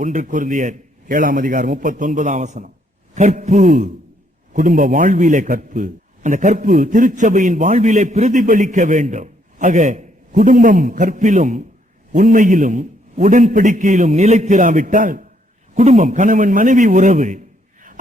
1 கொரிந்தியர் 7:39 கற்பு, குடும்ப வாழ்விலே கற்பு. அந்த கற்பு திருச்சபையின் வாழ்விலே பிரதிபலிக்க வேண்டும். ஆக குடும்பம் கற்பிலும் உண்மையிலும் உடன்படிக்கையிலும் நிலைத்திராவிட்டால், குடும்பம் கணவன் மனைவி உறவு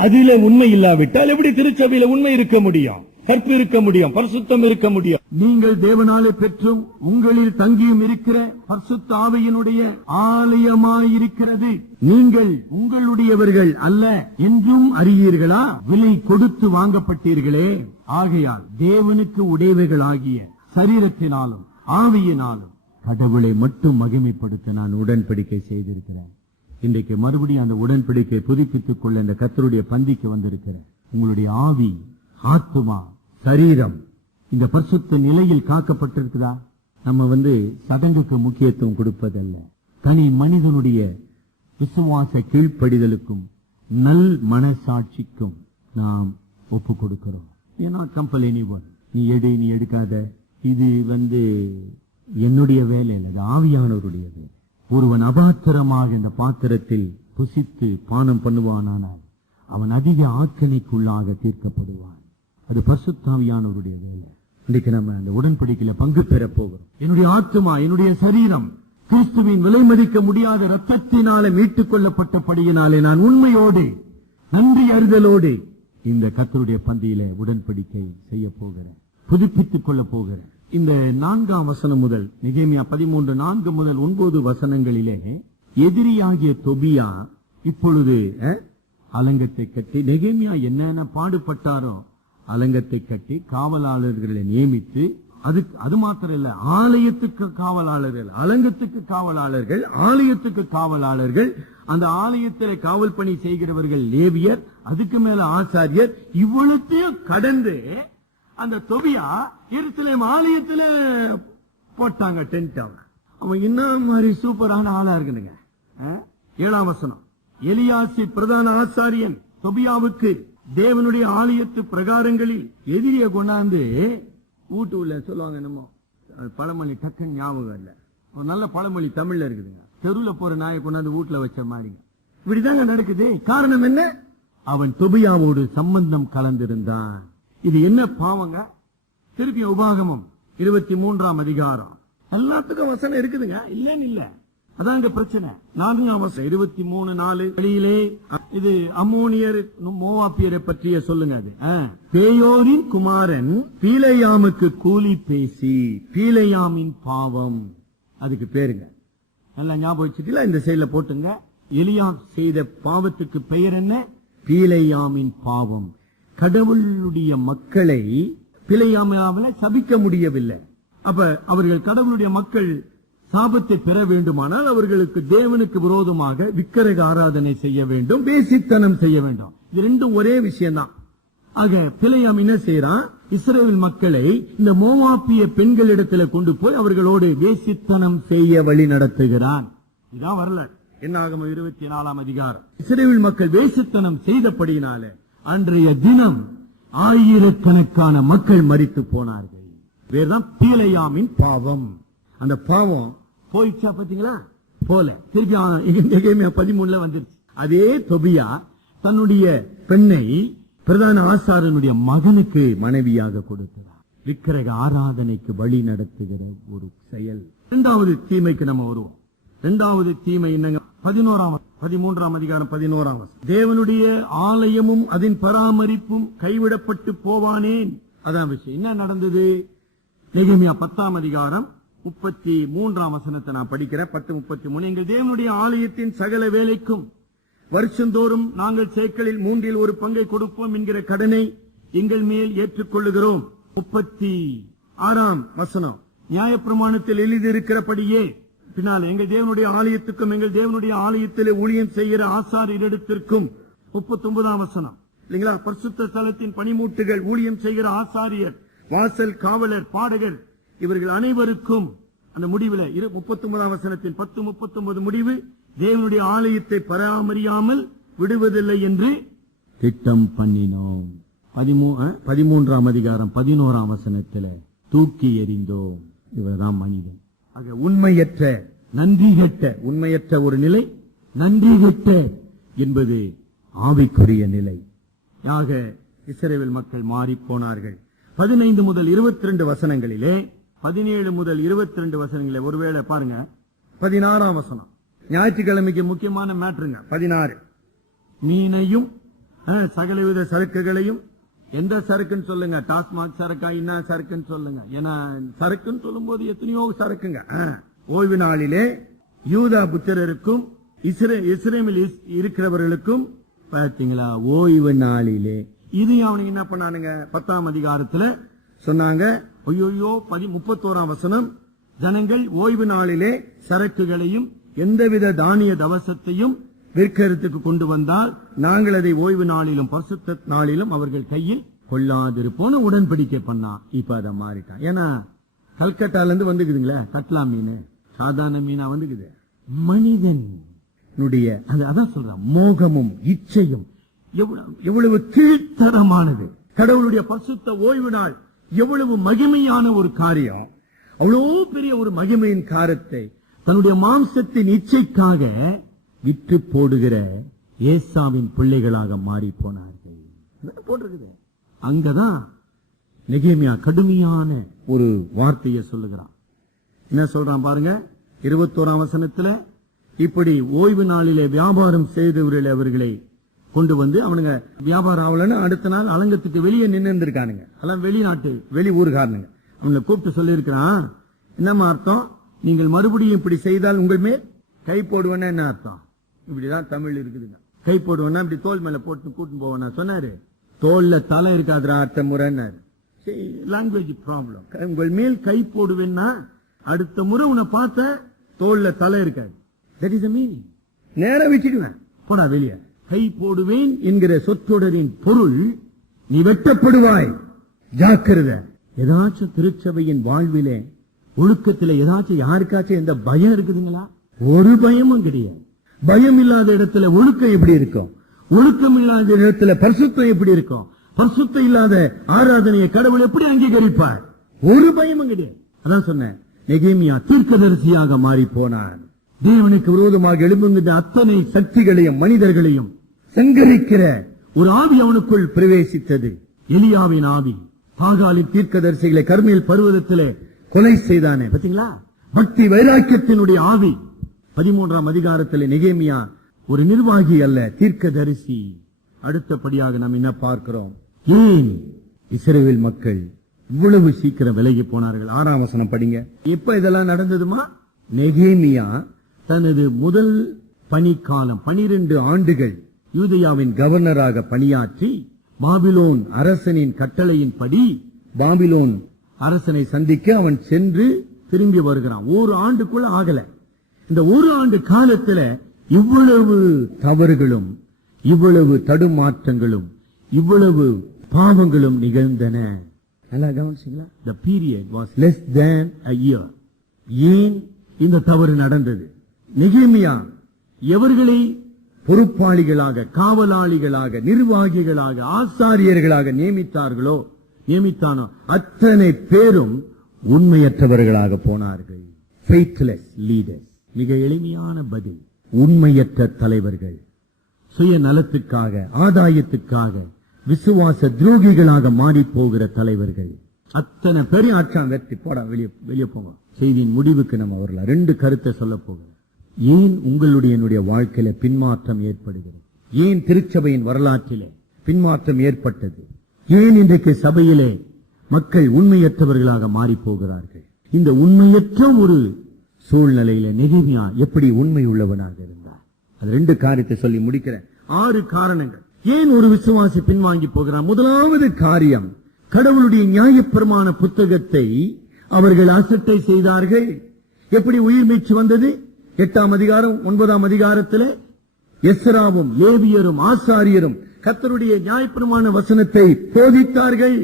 அதில உண்மை இல்லாவிட்டால் எப்படி திருச்சபையில உண்மை இருக்க முடியும்? கற்பு இருக்க முடியும், பரிசுத்தம் இருக்க முடியும். நீங்கள் தேவனாலே பெற்றும் உங்களில் தங்கியும் இருக்கிற பரிசுத்த ஆவியினுடைய ஆலயமாயிருக்கிறது. நீங்கள் உங்களுடையவர்கள் அல்ல என்றும் அறியீர்களா? விலை கொடுத்து வாங்கப்பட்டீர்களே. ஆகையால் தேவனுக்கு உடையவைகளாகிய சரீரத்தினாலும் ஆவியினாலும் கடவுளை மட்டும் மகிமைப்படுத்த நான் உடன்படிக்கை செய்திருக்கிறேன். இன்றைக்கு மறுபடியும் அந்த உடன்படிக்கை புதுப்பித்துக் கொள்ள இந்த கர்த்தருடைய பந்திக்கு வந்திருக்கிறேன். உங்களுடைய ஆவி, ஆத்துமா, சரீரம் இந்த பரிசுத்த நிலையில் காக்கப்பட்டிருக்கிறதா? நம்ம சடங்குக்கு முக்கியத்துவம் கொடுப்பதல்ல, தனி மனிதனுடைய விசுவாச கீழ்ப்படிதலுக்கும் நல் மனசாட்சிக்கும் நாம் ஒப்பு கொடுக்கிறோம். ஏன்னா கம்பல் எனிவன், நீ எடு, நீ எடுக்காத, இது என்னுடைய வேலை அல்லது ஆவியானவருடைய வேலை. ஒருவன் அபாத்திரமாக இந்த பாத்திரத்தில் புசித்து பானம் பண்ணுவானானால் அவன் அதிக ஆக்கணைக்குள்ளாக தீர்க்கப்படுவான். அது பரிசுத்தாவியானவருடைய வேலை. இன்றைக்கு நம்ம அந்த உடன்படிக்கையில பங்கு பெற போகிறோம். என்னுடைய ஆத்துமா, என்னுடைய சரீரம் கிறிஸ்துவின் விலை மதிக்க முடியாத ரத்தத்தினால மீட்டுக் கொள்ளப்பட்டபடியினாலே நான் உண்மையோடு நன்றி அறிதலோடு இந்த கர்த்தருடைய பந்தியில உடன்படிக்கை செய்ய போகிறேன், புதுப்பித்துக் கொள்ள போகிறேன். இந்த 4ஆம் வசனம் முதல் நெகேமியா 13:4 முதல் 9 வசனங்களிலே எதிரியாகிய தொபியா இப்பொழுது அலங்கத்தை கட்டி, நெகேமியா என்னென்ன பாடுபட்டாரோ அலங்கத்தை கட்டி காவலாளர்களை நியமித்து, அது மாத்திரம் இல்ல, ஆலயத்துக்கு காவலாளர்கள், அலங்கத்துக்கு காவலாளர்கள், ஆலயத்துக்கு காவலாளர்கள், அந்த ஆலயத்தில் காவல் பணி செய்கிறவர்கள் லேவியர், அதுக்கு மேல ஆசாரியர், இவ்வளத்தையும் கடந்து அந்த தொபியா எருசலேம் ஆலயத்துல போட்டாங்க டென்ட். அவன் என்ன மாதிரி சூப்பரான ஆளா இருக்குங்க. 7ஆம் வசனம், எலியாசி பிரதான ஆசாரியன் தொபியாவுக்கு தேவனுடைய ஆலயத்து பிரகாரங்களில் எதிரிய கொண்டாந்து வீட்டுல சொல்லுவாங்க. என்னமோ பழமொழி டக்குன்னு ஞாபகம் இல்ல, ஒரு நல்ல பழமொழி தமிழ்ல இருக்குதுங்க. தெருவுல போற நாயை கொண்டாந்து வீட்டுல வச்ச மாதிரி இப்படிதாங்க நடக்குது. காரணம் என்ன? அவன் தொபியாவோடு சம்பந்தம் கலந்திருந்தான். இது என்ன பாவங்க? திருப்பி உபாகமம் 23ஆம் அதிகாரம் எல்லாத்துக்கும் வசனம் இருக்குதுங்க, இல்லன்னு இல்ல. அதாங்க பிரச்சனை. 4ஆம் வசனம் 23:4 வழியிலே இது அம்மோனியர் மோவாபியரை பற்றிய சொல்லுங்க. அது பேயோரின் குமாரன் பீலேயாமுக்கு கூலி பேசி, பீலேயாமின் பாவம் அதுக்கு பேருங்க. நல்லா ஞாபகம் வச்சுட்டீங்களா? இந்த செயல போட்டுங்க. எலியா செய்த பாவத்துக்கு பெயர் என்ன? பீலேயாமின் பாவம். கடவுளுடைய மக்களை பிழையாமல சபிக்க முடியவில்லை. அப்ப அவர்கள் கடவுளுடைய மக்கள் சாபத்தை பெற வேண்டுமானால் அவர்களுக்கு தேவனுக்கு விரோதமாக விக்கிரக ஆராதனை செய்ய வேண்டும், வேசித்தனம் செய்ய வேண்டும். இது ரெண்டும் ஒரே விஷயம்தான். ஆக பிழையாம் என்ன செய்யறான்? இஸ்ரவேல் மக்களை இந்த மோவாபிய பெண்களிடத்துல கொண்டு போய் அவர்களோடு வேசித்தனம் செய்ய வழி நடத்துகிறான். இதான் வரல. என்னாகமம் 24ஆம் அதிகாரம். இஸ்ரவேல் மக்கள் வேசித்தனம் செய்தபடியினால அன்றைய தினம் ஆயிரக்கணக்கான மக்கள் மரித்து போனார்கள். வேறுதான் பீலேயாமின் பாவம். அந்த பாவம் போயிடுச்சா பாத்தீங்களா? போல திருப்பி 13 வந்துருச்சு. அதே தொபியா தன்னுடைய பெண்ணை பிரதான ஆசாரனுடைய மகனுக்கு மனைவியாக கொடுக்கிறார். விக்கிரக ஆராதனைக்கு வழி நடத்துகிற ஒரு செயல். 2வது தீமைக்கு நம்ம வருவோம். 2வது தீமை என்னங்க? 13ஆம் அதிகாரம் 11ஆம் வசனம். தேவனுடைய ஆலயமும் அதன் பராமரிப்பும் கைவிடப்பட்டு போவானேன். அதான் விஷயம். என்ன நடந்தது? நெகேமியா 10ஆம் அதிகாரம் 33ஆம் வசனத்தை நான் படிக்கிறேன். 10:33. எங்கள் தேவனுடைய ஆலயத்தின் சகல வேலைக்கும் வருஷந்தோறும் நாங்கள் சேக்கலில் 3இல் ஒரு பங்கை கொடுப்போம் என்கிற கடனை எங்கள் மேல் ஏற்றுக்கொள்ளுகிறோம். 36ஆம் வசனம். நியாயப்பிரமாணத்தில் எழுதியிருக்கிறபடியே பின்னால் எங்கள் தேவனுடைய ஆலயத்துக்கும் எங்கள் தேவனுடைய ஆலயத்திலே ஊழியம் செய்கிற ஆசாரியரிடத்திற்கும் 39ஆம் வசனம் இல்லைங்களா? பரிசுத்த ஸ்தலத்தின் பணிமூட்டுகள், ஊழியம் செய்கிற ஆசாரியர், வாசல் காவலர், பாடகர், இவர்கள் அனைவருக்கும் அந்த முடிவில் 39ஆம் வசனத்தின் 10:39 முடிவு, தேவனுடைய ஆலயத்தை பராமரியாமல் விடுவதில்லை என்று திட்டம் பண்ணினோம். 13ஆம் அதிகாரம் 11ஆம் வசனத்தில் தூக்கி எறிந்தோம். இவர்தான் மனிதன். ஆக உண்மையற்ற, நன்றி கெட்ட, உண்மையற்ற ஒரு நிலை, நன்றி கெட்ட என்பது ஆவிக்குரிய நிலை. யாக இஸ்ரவேல் மக்கள் மாறி போனார்கள். 15 முதல் 22 வசனங்களிலே, 17 முதல் 22 வசனங்களிலே ஒருவேளை பாருங்க. 16ஆம் வசனம் ஞாயிற்றுக்கிழமைக்கு முக்கியமான மேட்டருங்க. 16 மீனையும் சகலவித சரக்குகளையும், எந்த சரக்குன்னு சொல்லுங்க, டாஸ்மாக் சரக்கா, என்ன சரக்குன்னு சொல்லுங்க. ஏன்னா சரக்குன்னு சொல்லும் போது எத்தனையோ சரக்குங்க. ஓய்வு நாளிலே யூதா புத்திரருக்கும் இஸ்ரேலில் இருக்கிறவர்களுக்கும் பாத்தீங்களா, ஓய்வு நாளிலே இது அவனுக்கு என்ன பண்ணானுங்க, 10ஆம் அதிகாரத்துல சொன்னாங்க. ஐயோ 31ஆம் வசனம், ஜனங்கள் ஓய்வு நாளிலே சரக்குகளையும் எந்தவித தானிய தவசத்தையும் விற்கிறதுக்கு கொண்டு வந்தால் நாங்கள் அதை ஓய்வு நாளிலும் பரிசுத்த நாளிலும் அவர்கள் கையில் கொள்ளாதிருப்போம் உடன்படிக்கை பண்ணா. இப்ப அதை மாறிட்டான். ஏன்னா கல்கட்டால இருந்து வந்துக்குதுங்களே கட்லா மீன், சாதாரண மீனா வந்துக்குது. மனிதனுடைய அதான் சொல்றான், மோகமும் இச்சையும் எவ்வளவு கீழ்த்தரமானது. கடவுளுடைய பரிசுத்த ஓய்வு நாள் எவ்வளவு மகிமையான ஒரு காரியம். அவ்வளவு பெரிய ஒரு மகிமையின் காரத்தை தன்னுடைய மாம்சத்தின் இச்சைக்காக விற்று போடுகிற ஏசாவின் பிள்ளைகளாக மாறி போனார்கள். போட்டிருக்குது. அங்கதான் நெகேமியா கடுமையான ஒரு வார்த்தையை சொல்லுகிறான். என்ன சொல்றான் பாருங்க, 21ஆம் வசனத்துல, இப்படி ஓய்வு நாளிலே வியாபாரம் செய்தவர்கள் அவர்களை கொண்டு வந்து அவனுங்க வியாபாரம் ஆகலன்னு அடுத்த நாள் அலங்கத்துக்கு வெளியே நின்று இருந்திருக்கானுங்க. அதெல்லாம் வெளிநாட்டு வெளி ஊர்காரனுங்க. அவங்களை கூப்பிட்டு சொல்லி இருக்கிறான், என்னமா அர்த்தம், நீங்கள் மறுபடியும் இப்படி செய்தால் உங்கள் மேல் கை போடுவேன்னா என்ன அர்த்தம். இப்படிதான் தமிழ் இருக்குதுங்க. கை போடுவேன்னா இப்படி தோல் மேல போட்டு கூட்டு போவேன்னா சொன்னாரு. தோல்ல தலை இருக்காதுரா அடுத்த முறைன்னாரு. Language problem. உங்கள் மேல் கை போடுவேன்னா அடுத்த முறை உன்னை பார்த்த தோல்ல தலை இருக்காது. That is meaning. நேரம் வச்சுக்குவேன், போடா வெளியே. கை போடுவேன் என்கிற சொற்றொடரின் பொருள் நீ வெட்டப்படுவாய், ஜாக்கிரதை. ஏதாச்சும் திருச்சபையின் வாழ்விலே ஒழுக்கத்திலே ஏதாச்சும் யாருக்காச்சும் எந்த பயம் இருக்குதுங்களா? ஒரு பயமும் கிடையாது. பயம் இல்லாத இடத்துல ஒழுக்கம் எப்படி இருக்கும்? ஒழுக்கம் இல்லாத இடத்துல பரிசுத்தம் எப்படி இருக்கும்? பரிசுத்தம் இல்லாத ஆராதனையை கடவுள் எப்படி அங்கீகரிப்பார்? ஒரு பயமும் கிடையாது. அதான் சொன்னேன், நெகேமியா தீர்க்கதரிசியாக மாறி போனார். தேவனுக்கு விரோதமாக எழும்புகின்ற அத்தனை சக்திகளையும் மனிதர்களையும் சங்கரிக்கிற ஒரு ஆவி அவனுக்குள் பிரவேசித்தது. எலியாவின் ஆவி. பாகாலின் தீர்க்கதரிசிகளை கர்மேல் பர்வதத்திலே கொலை செய்தானே பாத்தீங்களா? பக்தி வைராக்கியத்தினுடைய ஆவி. 13ஆம் அதிகாரத்தில் நெகேமியா ஒரு நிர்வாகி அல்ல, தீர்க்கதரிசி. அடுத்தபடியாக நாம் என்ன பார்க்கிறோம்? ஏன் இஸ்ரவேல் மக்கள் இவ்வளவு சீக்கிரம் விலகி போனார்கள்? 6ஆம் வசனம் படிங்க. எப்ப இதெல்லாம் நடந்ததுமா? நெகேமியா தனது முதல் பணிக்காலம் 12 ஆண்டுகள் யூதேயாவின் கவர்னராக பணியாற்றி பாபிலோன் அரசனின் கட்டளையின்படி பாபிலோன் அரசனை சந்திக்க அவன் சென்று திரும்பி வருகிறான். ஒரு ஆண்டுக்குள்ள ஆகல. இந்த ஒரு ஆண்டு காலத்துல இவ்வளவு தவறுகளும் இவ்வளவு தடுமாற்றங்களும் இவ்வளவு பாவங்களும் நிகழ்ந்தன. நல்லா கவனிச்சீங்களா? The period was less than a year. ஏன் இந்த தவறு நடந்தது? நெகேமியா எவர்களை பொறுப்பாளிகளாக, காவலாளிகளாக, நிர்வாகிகளாக, ஆசாரியர்களாக நியமித்தானோ அத்தனை பேரும் உண்மையற்றவர்களாக போனார்கள். faithless leaders. மிக எளிமையான பதில், உண்மையற்ற தலைவர்கள். சுயநலத்துக்காக, ஆதாயத்துக்காக விசுவாச துரோகிகளாக மாறி போகிற தலைவர்கள். அத்தனை பெரிய ஆட்சாம் வெற்றி போடா வெளியே போங்க. செய்தியின் முடிவுக்கு நம்ம வரலாம். 2 கருத்தை சொல்ல போகிறோம். ஏன் உங்களுடைய என்னுடைய வாழ்க்கையில பின்மாற்றம் ஏற்படுகிறது? ஏன் திருச்சபையின் வரலாற்றிலே பின்மாற்றம் ஏற்பட்டது? ஏன் இன்றைக்கு சபையிலே மக்கள் உண்மையற்றவர்களாக மாறி போகிறார்கள்? இந்த உண்மையற்ற ஒரு சூழ்நிலையில நெகேமியா எப்படி உண்மை உள்ளவனாக இருந்தார்? அது 2 காரியத்தை சொல்லி முடிக்கிறேன். 6 காரணங்கள் ஏன் ஒரு விசுவாசி பின்வாங்கி போகிறார். முதலாவது காரியம், கடவுளுடைய நியாயப்பிரமாண புத்தகத்தை அவர்கள் அசட்டை செய்தார்கள். எப்படி உயிர் மீட்சி வந்தது? 8ஆம் அதிகாரம் 9ஆம் அதிகாரத்திலே எஸ்ராவும் லேவியரும் ஆசாரியரும் கர்த்தருடைய நியாயப்பிரமாண வசனத்தை போதித்தார்கள்.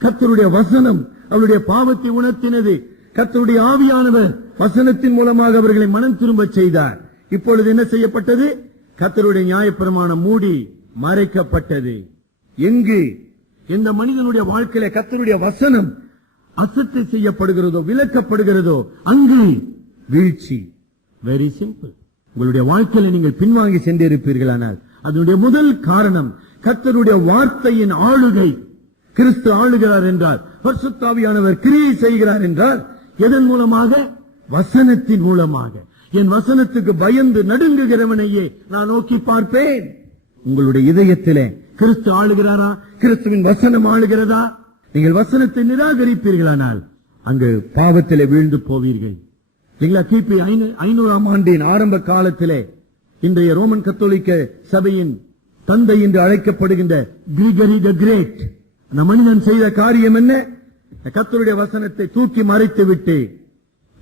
கர்த்தருடைய வசனம் அவருடைய பாவத்தை உணர்த்தினது. கர்த்தருடைய ஆவியானவர் வசனத்தின் மூலமாக அவர்களை மனம் திரும்ப செய்தார். இப்பொழுது என்ன செய்யப்பட்டது? கர்த்தருடைய நியாயப்பிரமாணம் மூடி மறைக்கப்பட்டது. எங்கு எந்த மனிதனுடைய வாழ்க்கையில கர்த்தருடைய வசனம் அசட்டை செய்யப்படுகிறதோ, விலக்கப்படுகிறதோ, அங்கு வீழ்ச்சி. Very simple. உங்களுடைய வாழ்க்கையில நீங்கள் பின்வாங்கி சென்றிருப்பீர்களானால் அதனுடைய முதல் காரணம் கர்த்தருடைய வார்த்தையின் ஆளுகை. கிறிஸ்து ஆளுகிறார் என்றால், பரிசுத்த ஆவியானவர் கிரியை செய்கிறார் என்றால் எதன் மூலமாக? வசனத்தின் மூலமாக. என் வசனத்துக்கு பயந்து நடுங்குகிறவனையே நான் நோக்கி பார்ப்பேன். உங்களுடைய இதயத்திலே கிறிஸ்து ஆளுகிறாரா? கிறிஸ்துவின் வசனம் ஆளுகிறதா? நீங்கள் வசனத்தை நிராகரிப்பீர்களானால் அங்கு பாவத்திலே வீழ்ந்து போவீர்கள். இல்லைங்களா? கிபி 500ஆம் ஆண்டின் ஆரம்ப காலத்திலே இன்றைய ரோமன் கத்தோலிக்க சபையின் தந்தை என்று அழைக்கப்படுகின்ற கிரிகரி தி கிரேட் அந்த மனிதன் செய்த காரியம் என்ன? கர்த்தருடைய வசனத்தை தூக்கி மறைத்து விட்டு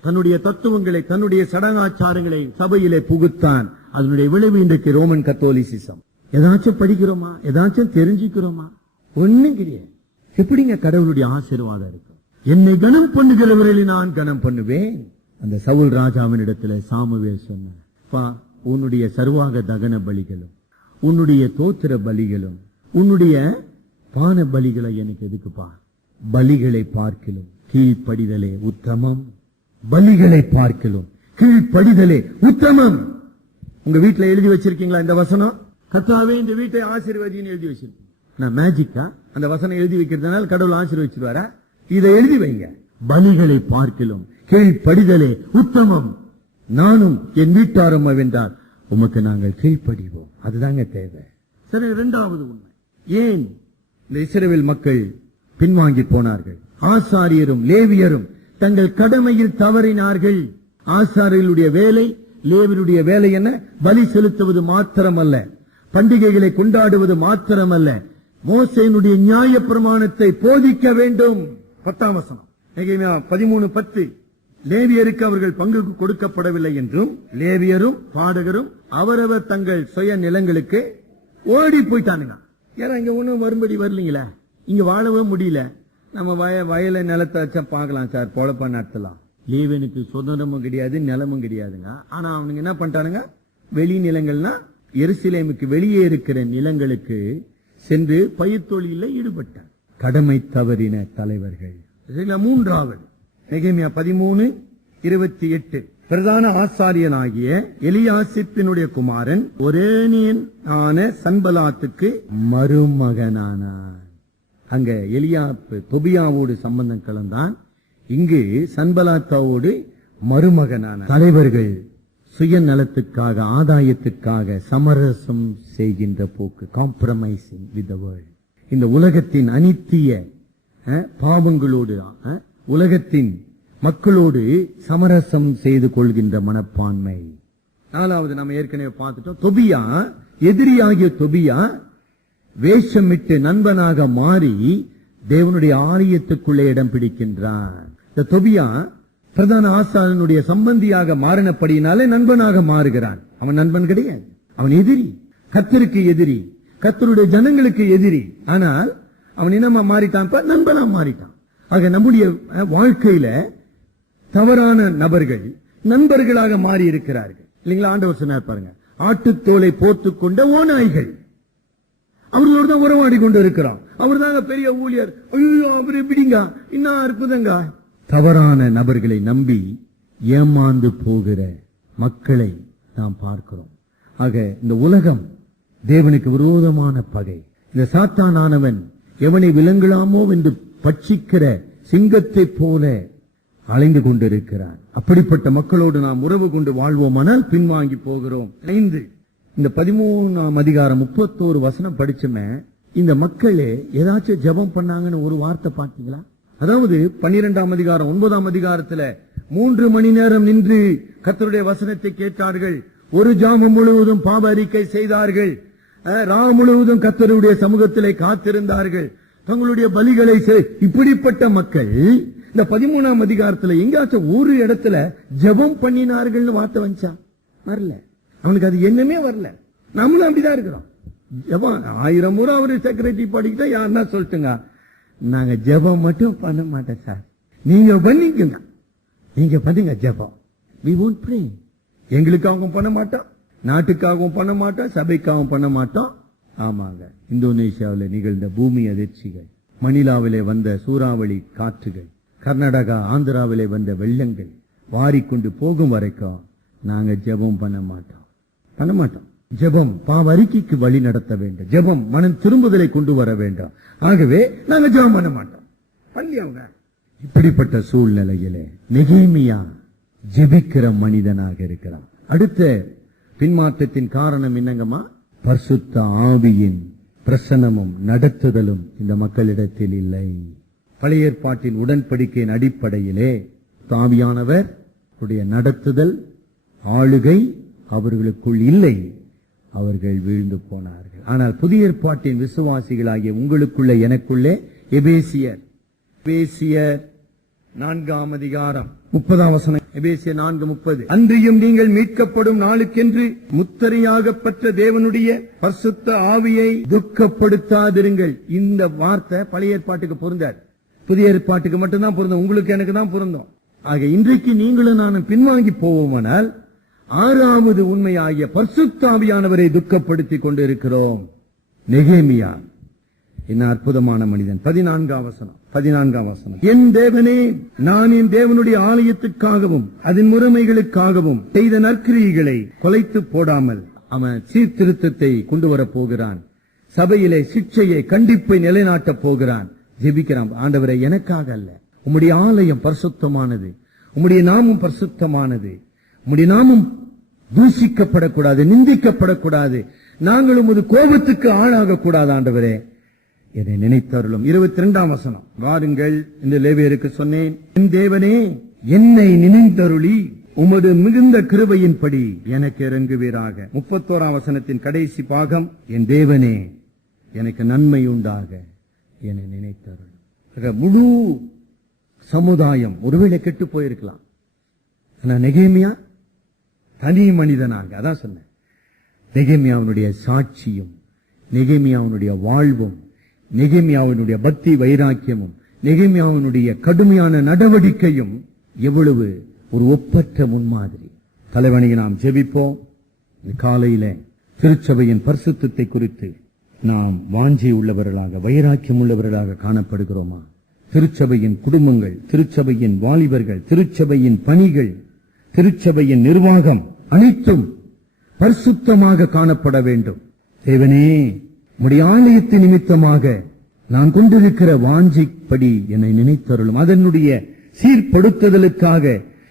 தன்னுடைய தத்துவங்களை, தன்னுடைய சடங்காச்சாரங்களை சபையிலே புகுத்தான். அதனுடைய விளைவு இன்றைக்கு ரோமன் கத்தோலிசிசம். ஏதாச்சும் படிக்கிறோமா? ஏதாச்சும் தெரிஞ்சுக்கிறோமா? ஒண்ணும் கிடையாது. எப்படிங்க கடவுளுடைய ஆசீர்வாதம் இருக்கும்? என்னை கனம் பண்ணுகிறவர்களை நான் கனம் பண்ணுவேன். அந்த சவுல் ராஜாவின் இடத்துல சாமுவேல் சொன்னான், உன்னுடைய சர்வாக தகன பலிகளும் உன்னுடைய தோத்திர பலிகளும் உன்னுடைய பான பலிகளை எனக்கு எதுக்குப்பா? பலிகளை பார்க்கிலும் கீழ்ப்படிதலே உத்தமம். பலிகளை பார்க்கிலும் கீழ்ப்படிதலே உத்தமம். உங்க வீட்டுல எழுதி வச்சிருக்கீங்களா இந்த வசனம்? கர்த்தாவே இந்த வீட்டை ஆசீர்வதின்னு எழுதி வச்சிருக்கீங்க. நான் மேஜிக்கா அந்த வசனம் எழுதி வைக்கிறதுனால கடவுள் ஆசீர்வதிச்சிருவாரா? இதை எழுதி வைங்க. பலிகளை பார்க்கிலும் கீழ்ப்படிதலே உத்தமம். நானும் என் வீட்டாரும் வென்றால் உமக்கு நாங்கள் கீழ்ப்படிவோம். அதுதாங்க தேவை. சரி, இரண்டாவது உண்மை, ஏன் இந்த இஸ்ரவேல் மக்கள் பின்வாங்கி போனார்கள்? ஆசாரியரும் லேவியரும் தங்கள் கடமையில் தவறினார்கள். ஆசாரியர்களுடைய வேலை, லேவியருடைய வேலை என்ன? பலி செலுத்துவது மாத்திரமல்ல, பண்டிகைகளை கொண்டாடுவது மாத்திரமல்ல, மோசேயினுடைய நியாய பிரமாணத்தை போதிக்க வேண்டும். 10ஆம் வசனம் 13:10. லேவியருக்கு அவர்கள் பங்கு கொடுக்கப்படவில்லை என்றும் லேவியரும் பாடகரும் அவரவர் தங்கள் சுய நிலங்களுக்கு ஓடி போயிட்டானுங்க. ஏன்னா இங்க ஒண்ணும் வரும்படி வரலீங்களா? இங்க வாழவே முடியல. நம்ம வயல நிலத்தை பார்க்கலாம் சார், பொழப்ப நடத்தலாம். லேவியனுக்கு சுதந்திரமும் கிடையாது, நிலமும் கிடையாதுங்க. ஆனா அவனுங்க என்ன பண்ணிட்டானுங்க? வெளி நிலங்கள்னா எருசலேமுக்கு வெளியே இருக்கிற நிலங்களுக்கு சென்று பயிர் தொழிலில் ஈடுபட்டார். கடமை தவறின தலைவர்கள். மூன்றாவது நெகேமியா 13:28. பிரதான ஆசாரியனாகிய எலியாசிப்பினுடைய குமாரன் ஒரேனியன் ஆன சன்பலாத்துக்கு மருமகனானான். அங்க எலியாப்பு தொபியாவோடு சம்பந்தம் கலந்தான். இங்கு சன்பலாத்தாவோடு மருமகனான. தலைவர்கள் சுயநலத்துக்காக, ஆதாயத்துக்காக சமரசம் செய்கின்ற போக்கு, காம்ப்ரமைசிங் வித் தி வேர்ல்ட். இந்த உலகத்தின் அனித்திய பாவங்களோடு, உலகத்தின் மக்களோடு சமரசம் செய்து கொள்கின்ற மனப்பான்மை. நாலாவது நம்ம ஏற்கனவே பார்த்துட்டோம். தொபியா, எதிரியாகிய தொபியா வேஷமிட்டு நண்பனாக மாறி தேவனுடைய ஆலயத்துக்குள்ளே இடம் பிடிக்கின்றான். இந்த தொபியா பிரதான ஆசாரியனுடைய சம்பந்தியாக மாறினபடியினாலே நண்பனாக மாறுகிறான். அவன் நண்பன் கிடையாது, அவன் எதிரி. கர்த்தருக்கு எதிரி, கர்த்தருடைய ஜனங்களுக்கு எதிரி. ஆனால் அவன் என்னமா மாறிட்டான்? நண்பனா மாறிட்டான். ஆக நம்முடைய வாழ்க்கையில தவறான நபர்கள் நண்பர்களாக மாறி இருக்கிறார்கள் இல்லைங்களா? ஆண்டவர் சொன்னார் பாருங்க, ஆட்டுத்தோலை போர்த்துக் கொண்ட ஓநாய்கள். அவர்களோடு தான் உறவாடி கொண்டு இருக்கிறான். அவர் தாங்க பெரிய ஊழியர். ஐயோ அவர் எப்படிங்க, இன்னும் அற்புதங்க. தவறான நபர்களை நம்பி ஏமாந்து போகிற மக்களை நாம் பார்க்கிறோம். ஆக இந்த உலகம் தேவனுக்கு விரோதமான பகை. இந்த சாத்தானானவன் எவனை விலங்கலாமோ என்று பட்சிக்கிற சிங்கத்தை போல அலைந்து கொண்டிருக்கிறான். அப்படிப்பட்ட மக்களோடு நாம் உறவு கொண்டு வாழ்வோமானால் பின்வாங்கி போகிறோம். 5 இந்த 13ஆம் அதிகாரம் 31 வசனம் படிச்சுமே, இந்த மக்களே ஏதாச்சும் ஜெபம் பண்ணாங்கன்னு ஒரு வார்த்தை பார்த்தீங்களா? அதாவது 12ஆம் அதிகாரம் 9ஆம் அதிகாரத்துல 3 மணி நேரம் நின்று கர்த்தருடைய வசனத்தை கேட்டார்கள். ஒரு ஜாமம் முழுவதும் பாவ அறிக்கை செய்தார்கள். ரா முழுவதும் கர்த்தருடைய சமூகத்திலே காத்திருந்தார்கள். தங்களுடைய பலிகளை இப்படிப்பட்ட மக்கள் இந்த 13ஆம் அதிகாரத்துல எங்காச்சும் ஒரு இடத்துல ஜெபம் பண்ணினார்கள் வார்த்தை வந்துச்சா? வரல. அவனுக்கு அது என்னமே வரல. நம்மளும் அப்படிதான் இருக்கிறோம். ஜெபம் 1000 முறை அவரு செக்ரட்டரி படிக்கிட்டா யாருன்னா சொல்லிட்டுங்க, நாங்க ஜெபம் மட்டும் பண்ண மாட்டோம் சார், நீங்க பண்ணிக்கங்க, நீங்க பண்ணுங்க ஜெபம். we won't pray. எங்களுக்காகவும் பண்ண மாட்டோம், நாட்டுக்காகவும் பண்ண மாட்டோம், சபைக்காகவும் பண்ண மாட்டோம். ஆமாங்க, இந்தோனேஷியாவில் நிகழ்ந்த பூமி அதிர்ச்சிகள், மணிலாவிலே வந்த சூறாவளி காற்றுகள், கர்நாடகா ஆந்திராவிலே வந்த வெள்ளங்கள் வாரிக்கொண்டு போகும் வரைக்கும் நாங்க ஜெபம் பண்ண மாட்டோம். ஜெபம் பாவ அறிக்கைக்கு வழி நடத்த வேண்டும். ஜெபம் மனம் திரும்புதலை கொண்டு வர வேண்டும். ஆகவே நாங்க ஜெபம் பண்ண மாட்டோம். பள்ளியவங்க இப்படிப்பட்ட சூழ்நிலையிலே நெகேமியா ஜெபிக்கிற மனிதனாக இருக்கிறான். அடுத்த பின்மாற்றத்தின் காரணம் என்னங்கம்மா? பரிசுத்த ஆவியின் பிரசன்னமும் நடத்துதலும் இந்த மக்களிடத்தில் இல்லை. பழைய ஏற்பாட்டின் உடன்படிக்கையின் அடிப்படையிலே ஆவியானவர் உடைய நடத்துதல், ஆளுகை அவர்களுக்குள் இல்லை. அவர்கள் வீழ்ந்து போனார்கள். ஆனால் புதிய ஏற்பாட்டின் விசுவாசிகளாகிய உங்களுக்குள்ள எனக்குள்ளே எபேசியர் 4ஆம் அதிகாரம் 30ஆம் வசனம், எபேசியர் 4:30, அன்றியும் நீங்கள் மீட்கப்படும் நாளுக்கென்று முத்திரையாக பெற்ற தேவனுடைய பரிசுத்த ஆவியை துக்கப்படுத்தாதிருங்கள். இந்த வார்த்தை பழைய ஏற்பாட்டுக்கு பொருந்தாது, புதிய ஏற்பாட்டுக்கு மட்டும்தான் பொருந்தும். உங்களுக்கு எனக்கு தான் பொருந்தும். ஆக இன்றைக்கு நீங்களும் நானும் பின்வாங்கி போவோமானால் 6வது உண்மையாகிய பரிசுத்த ஆவியானவரை துக்கப்படுத்திக் கொண்டிருக்கிறோம். நெகேமியா என்ன அற்புதமான மனிதன். 14ஆம் வசனம், என் தேவனே, நான் என் தேவனுடைய ஆலயத்துக்காகவும் அதன் முறைமைகளுக்காகவும் செய்த நற்கிரியைகளை கொலைத்து போடாமல் அவன் சீர்திருத்தத்தை கொண்டு வரப் போகிறான். சபையிலே சிக்ஷையை, கண்டிப்பை நிலைநாட்டப் போகிறான். ஜெபிக்கிறான், ஆண்டவரே எனக்காக அல்ல, உம்முடைய ஆலயம் பரிசுத்தமானது, உம்முடைய நாமம் பரிசுத்தமானது, உம்முடைய நாமம் தூஷிக்கப்படக்கூடாது, நிந்திக்கப்படக்கூடாது, நாங்கள் உமது கோபத்துக்கு ஆளாக கூடாது. ஆண்டவரே என்னை நினைத்தருளும். 22ஆம் வசனம், வாருங்கள் இந்த லேவியருக்கு சொன்னேன், என் தேவனே என்னை நினைத்தருளி உமது மிகுந்த கிருபையின்படி எனக்கு இறங்குவீராக. 31ஆம் வசனத்தின் கடைசி பாகம், என் தேவனே எனக்கு நன்மை உண்டாக என்னை நினைத்தருளும். முழு சமுதாயம் ஒருவேளை கெட்டு போயிருக்கலாம். ஆனா நெகேமியா தனி மனிதனாக, அதான் சொன்ன, நெகேமியாவுடைய சாட்சியும், நெகேமியாவுடைய வாழ்வும், நெகேமியாவினுடைய பக்தி வைராக்கியமும், நெகேமியாவினுடைய கடுமையான நடவடிக்கையும் எவ்வளவு ஒரு ஒப்பற்ற முன்மாதிரி. தலைவணியை நாம் ஜெபிப்போம். காலையில திருச்சபையின் பரிசுத்தத்தை குறித்து நாம் வாஞ்சை உள்ளவர்களாக, வைராக்கியம் உள்ளவர்களாக காணப்படுகிறோமா? திருச்சபையின் குடும்பங்கள், திருச்சபையின் வாலிபர்கள், திருச்சபையின் பணிகள், திருச்சபையின் நிர்வாகம் அனைத்தும் பரிசுத்தமாக காணப்பட வேண்டும். தேவனே, உம்முடைய ஆலயத்தின் நிமித்தமாக நான் கொண்டிருக்கிற வாஞ்சைப்படி என்னை நினைத்தருளும். அதனுடைய சீர்படுத்துதலுக்காக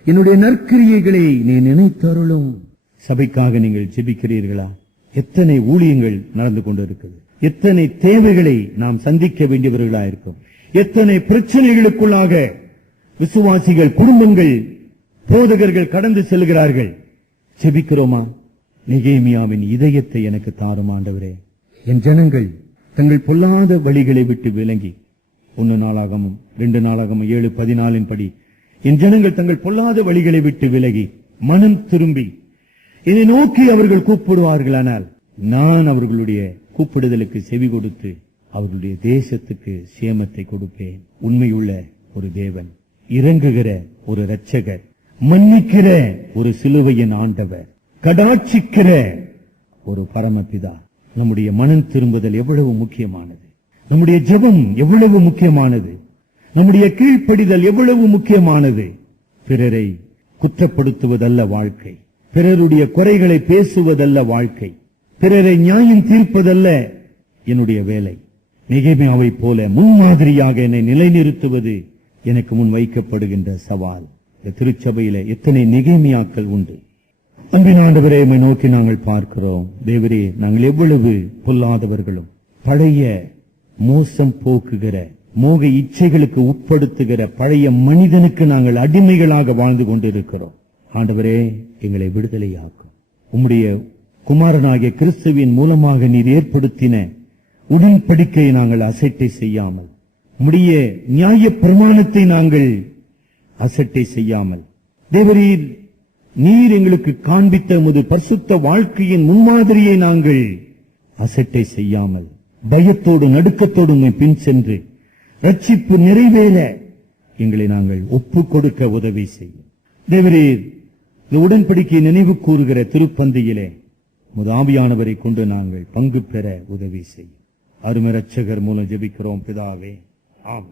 என்னுடைய நற்கிரியைகளை நீ நினைத்தருளும். சபைக்காக நீங்கள் ஜெபிக்கிறீர்களா? எத்தனை ஊழியங்கள் நடந்து கொண்டிருக்கிறது, எத்தனை தேவைகளை நாம் சந்திக்க வேண்டியவர்களா இருக்கும், எத்தனை பிரச்சனைகளுக்குள்ளாக விசுவாசிகள், குடும்பங்கள், போதகர்கள் கடந்து செல்கிறார்கள். ஜெபிக்கிறோமா? நெகேமியாவின் இதயத்தை எனக்கு தாரும் ஆண்டவரே. என் ஜனங்கள் தங்கள் பொல்லாத வழிகளை விட்டு விலகி, 1 நாளாகமும் 2 நாளாகமும் 7:14 படி, என் ஜனங்கள் தங்கள் பொல்லாத வழிகளை விட்டு விலகி மனம் திரும்பி என்னை நோக்கி அவர்கள் கூப்பிடுவார்களானால் நான் அவர்களுடைய கூப்பிடுதலுக்கு செவி கொடுத்து அவர்களுடைய தேசத்துக்கு சேமத்தை கொடுப்பேன். உண்மையுள்ள ஒரு தேவன், இறங்குகிற ஒரு இரட்சகர், மன்னிக்கிற ஒரு சிலுவையின் ஆண்டவர், கடாட்சிக்கிற ஒரு பரமபிதா. நம்முடைய மனம் திரும்புதல் எவ்வளவு முக்கியமானது, நம்முடைய ஜெபம் எவ்வளவு முக்கியமானது, நம்முடைய கீழ்ப்படிதல் எவ்வளவு முக்கியமானது. பிறரை குற்றப்படுத்துவதல்ல வாழ்க்கை, பிறருடைய குறைகளை பேசுவதல்ல வாழ்க்கை, பிறரை நியாயம் தீர்ப்பதல்ல என்னுடைய வேலை. நெகேமியாவை போல முன்மாதிரியாக என்னை நிலைநிறுத்துவது எனக்கு முன் வைக்கப்படுகின்ற சவால். இந்த திருச்சபையில எத்தனை நெகேமியாக்கள் உண்டு. அன்பின் ஆண்டவரே, உம்மை நோக்கி நாங்கள் பார்க்கிறோம். தேவரே, நாங்கள் எவ்வளவு பொல்லாதவர்களும், பழைய மோசம் போக்குகிற, மோக இச்சைகளுக்கு உட்படுத்துகிற பழைய மனிதனுக்கு நாங்கள் அடிமைகளாக வாழ்ந்து கொண்டிருக்கிறோம். ஆண்டவரே, எங்களை விடுதலையாக்கும். உம்முடைய குமாரனாகிய கிறிஸ்துவின் மூலமாக நீர் ஏற்படுத்தின உடன்படிக்கையை நாங்கள் அசட்டை செய்யாமல், உம்முடைய நியாய பிரமாணத்தை நாங்கள் அசட்டை செய்யாமல், தேவரீர் நீர் எங்களுக்கு காண்பித்த உமது பரிசுத்த வாழ்க்கையின் முன்மாதிரியை நாங்கள் அசட்டை செய்யாமல், பயத்தோடு நடுக்கத்தோடு பின் சென்று ரட்சிப்பு நிறைவேற எங்களை நாங்கள் ஒப்புக் கொடுக்க உதவி செய்யும். தேவரீர், இந்த உடன்படிக்கையை நினைவு கூறுகிற திருப்பந்தியிலே உமது ஆவியானவரை கொண்டு நாங்கள் பங்கு பெற உதவி செய்யும். அருமை இரட்சகர் மூலம் ஜெபிக்கிறோம் பிதாவே, ஆமென்.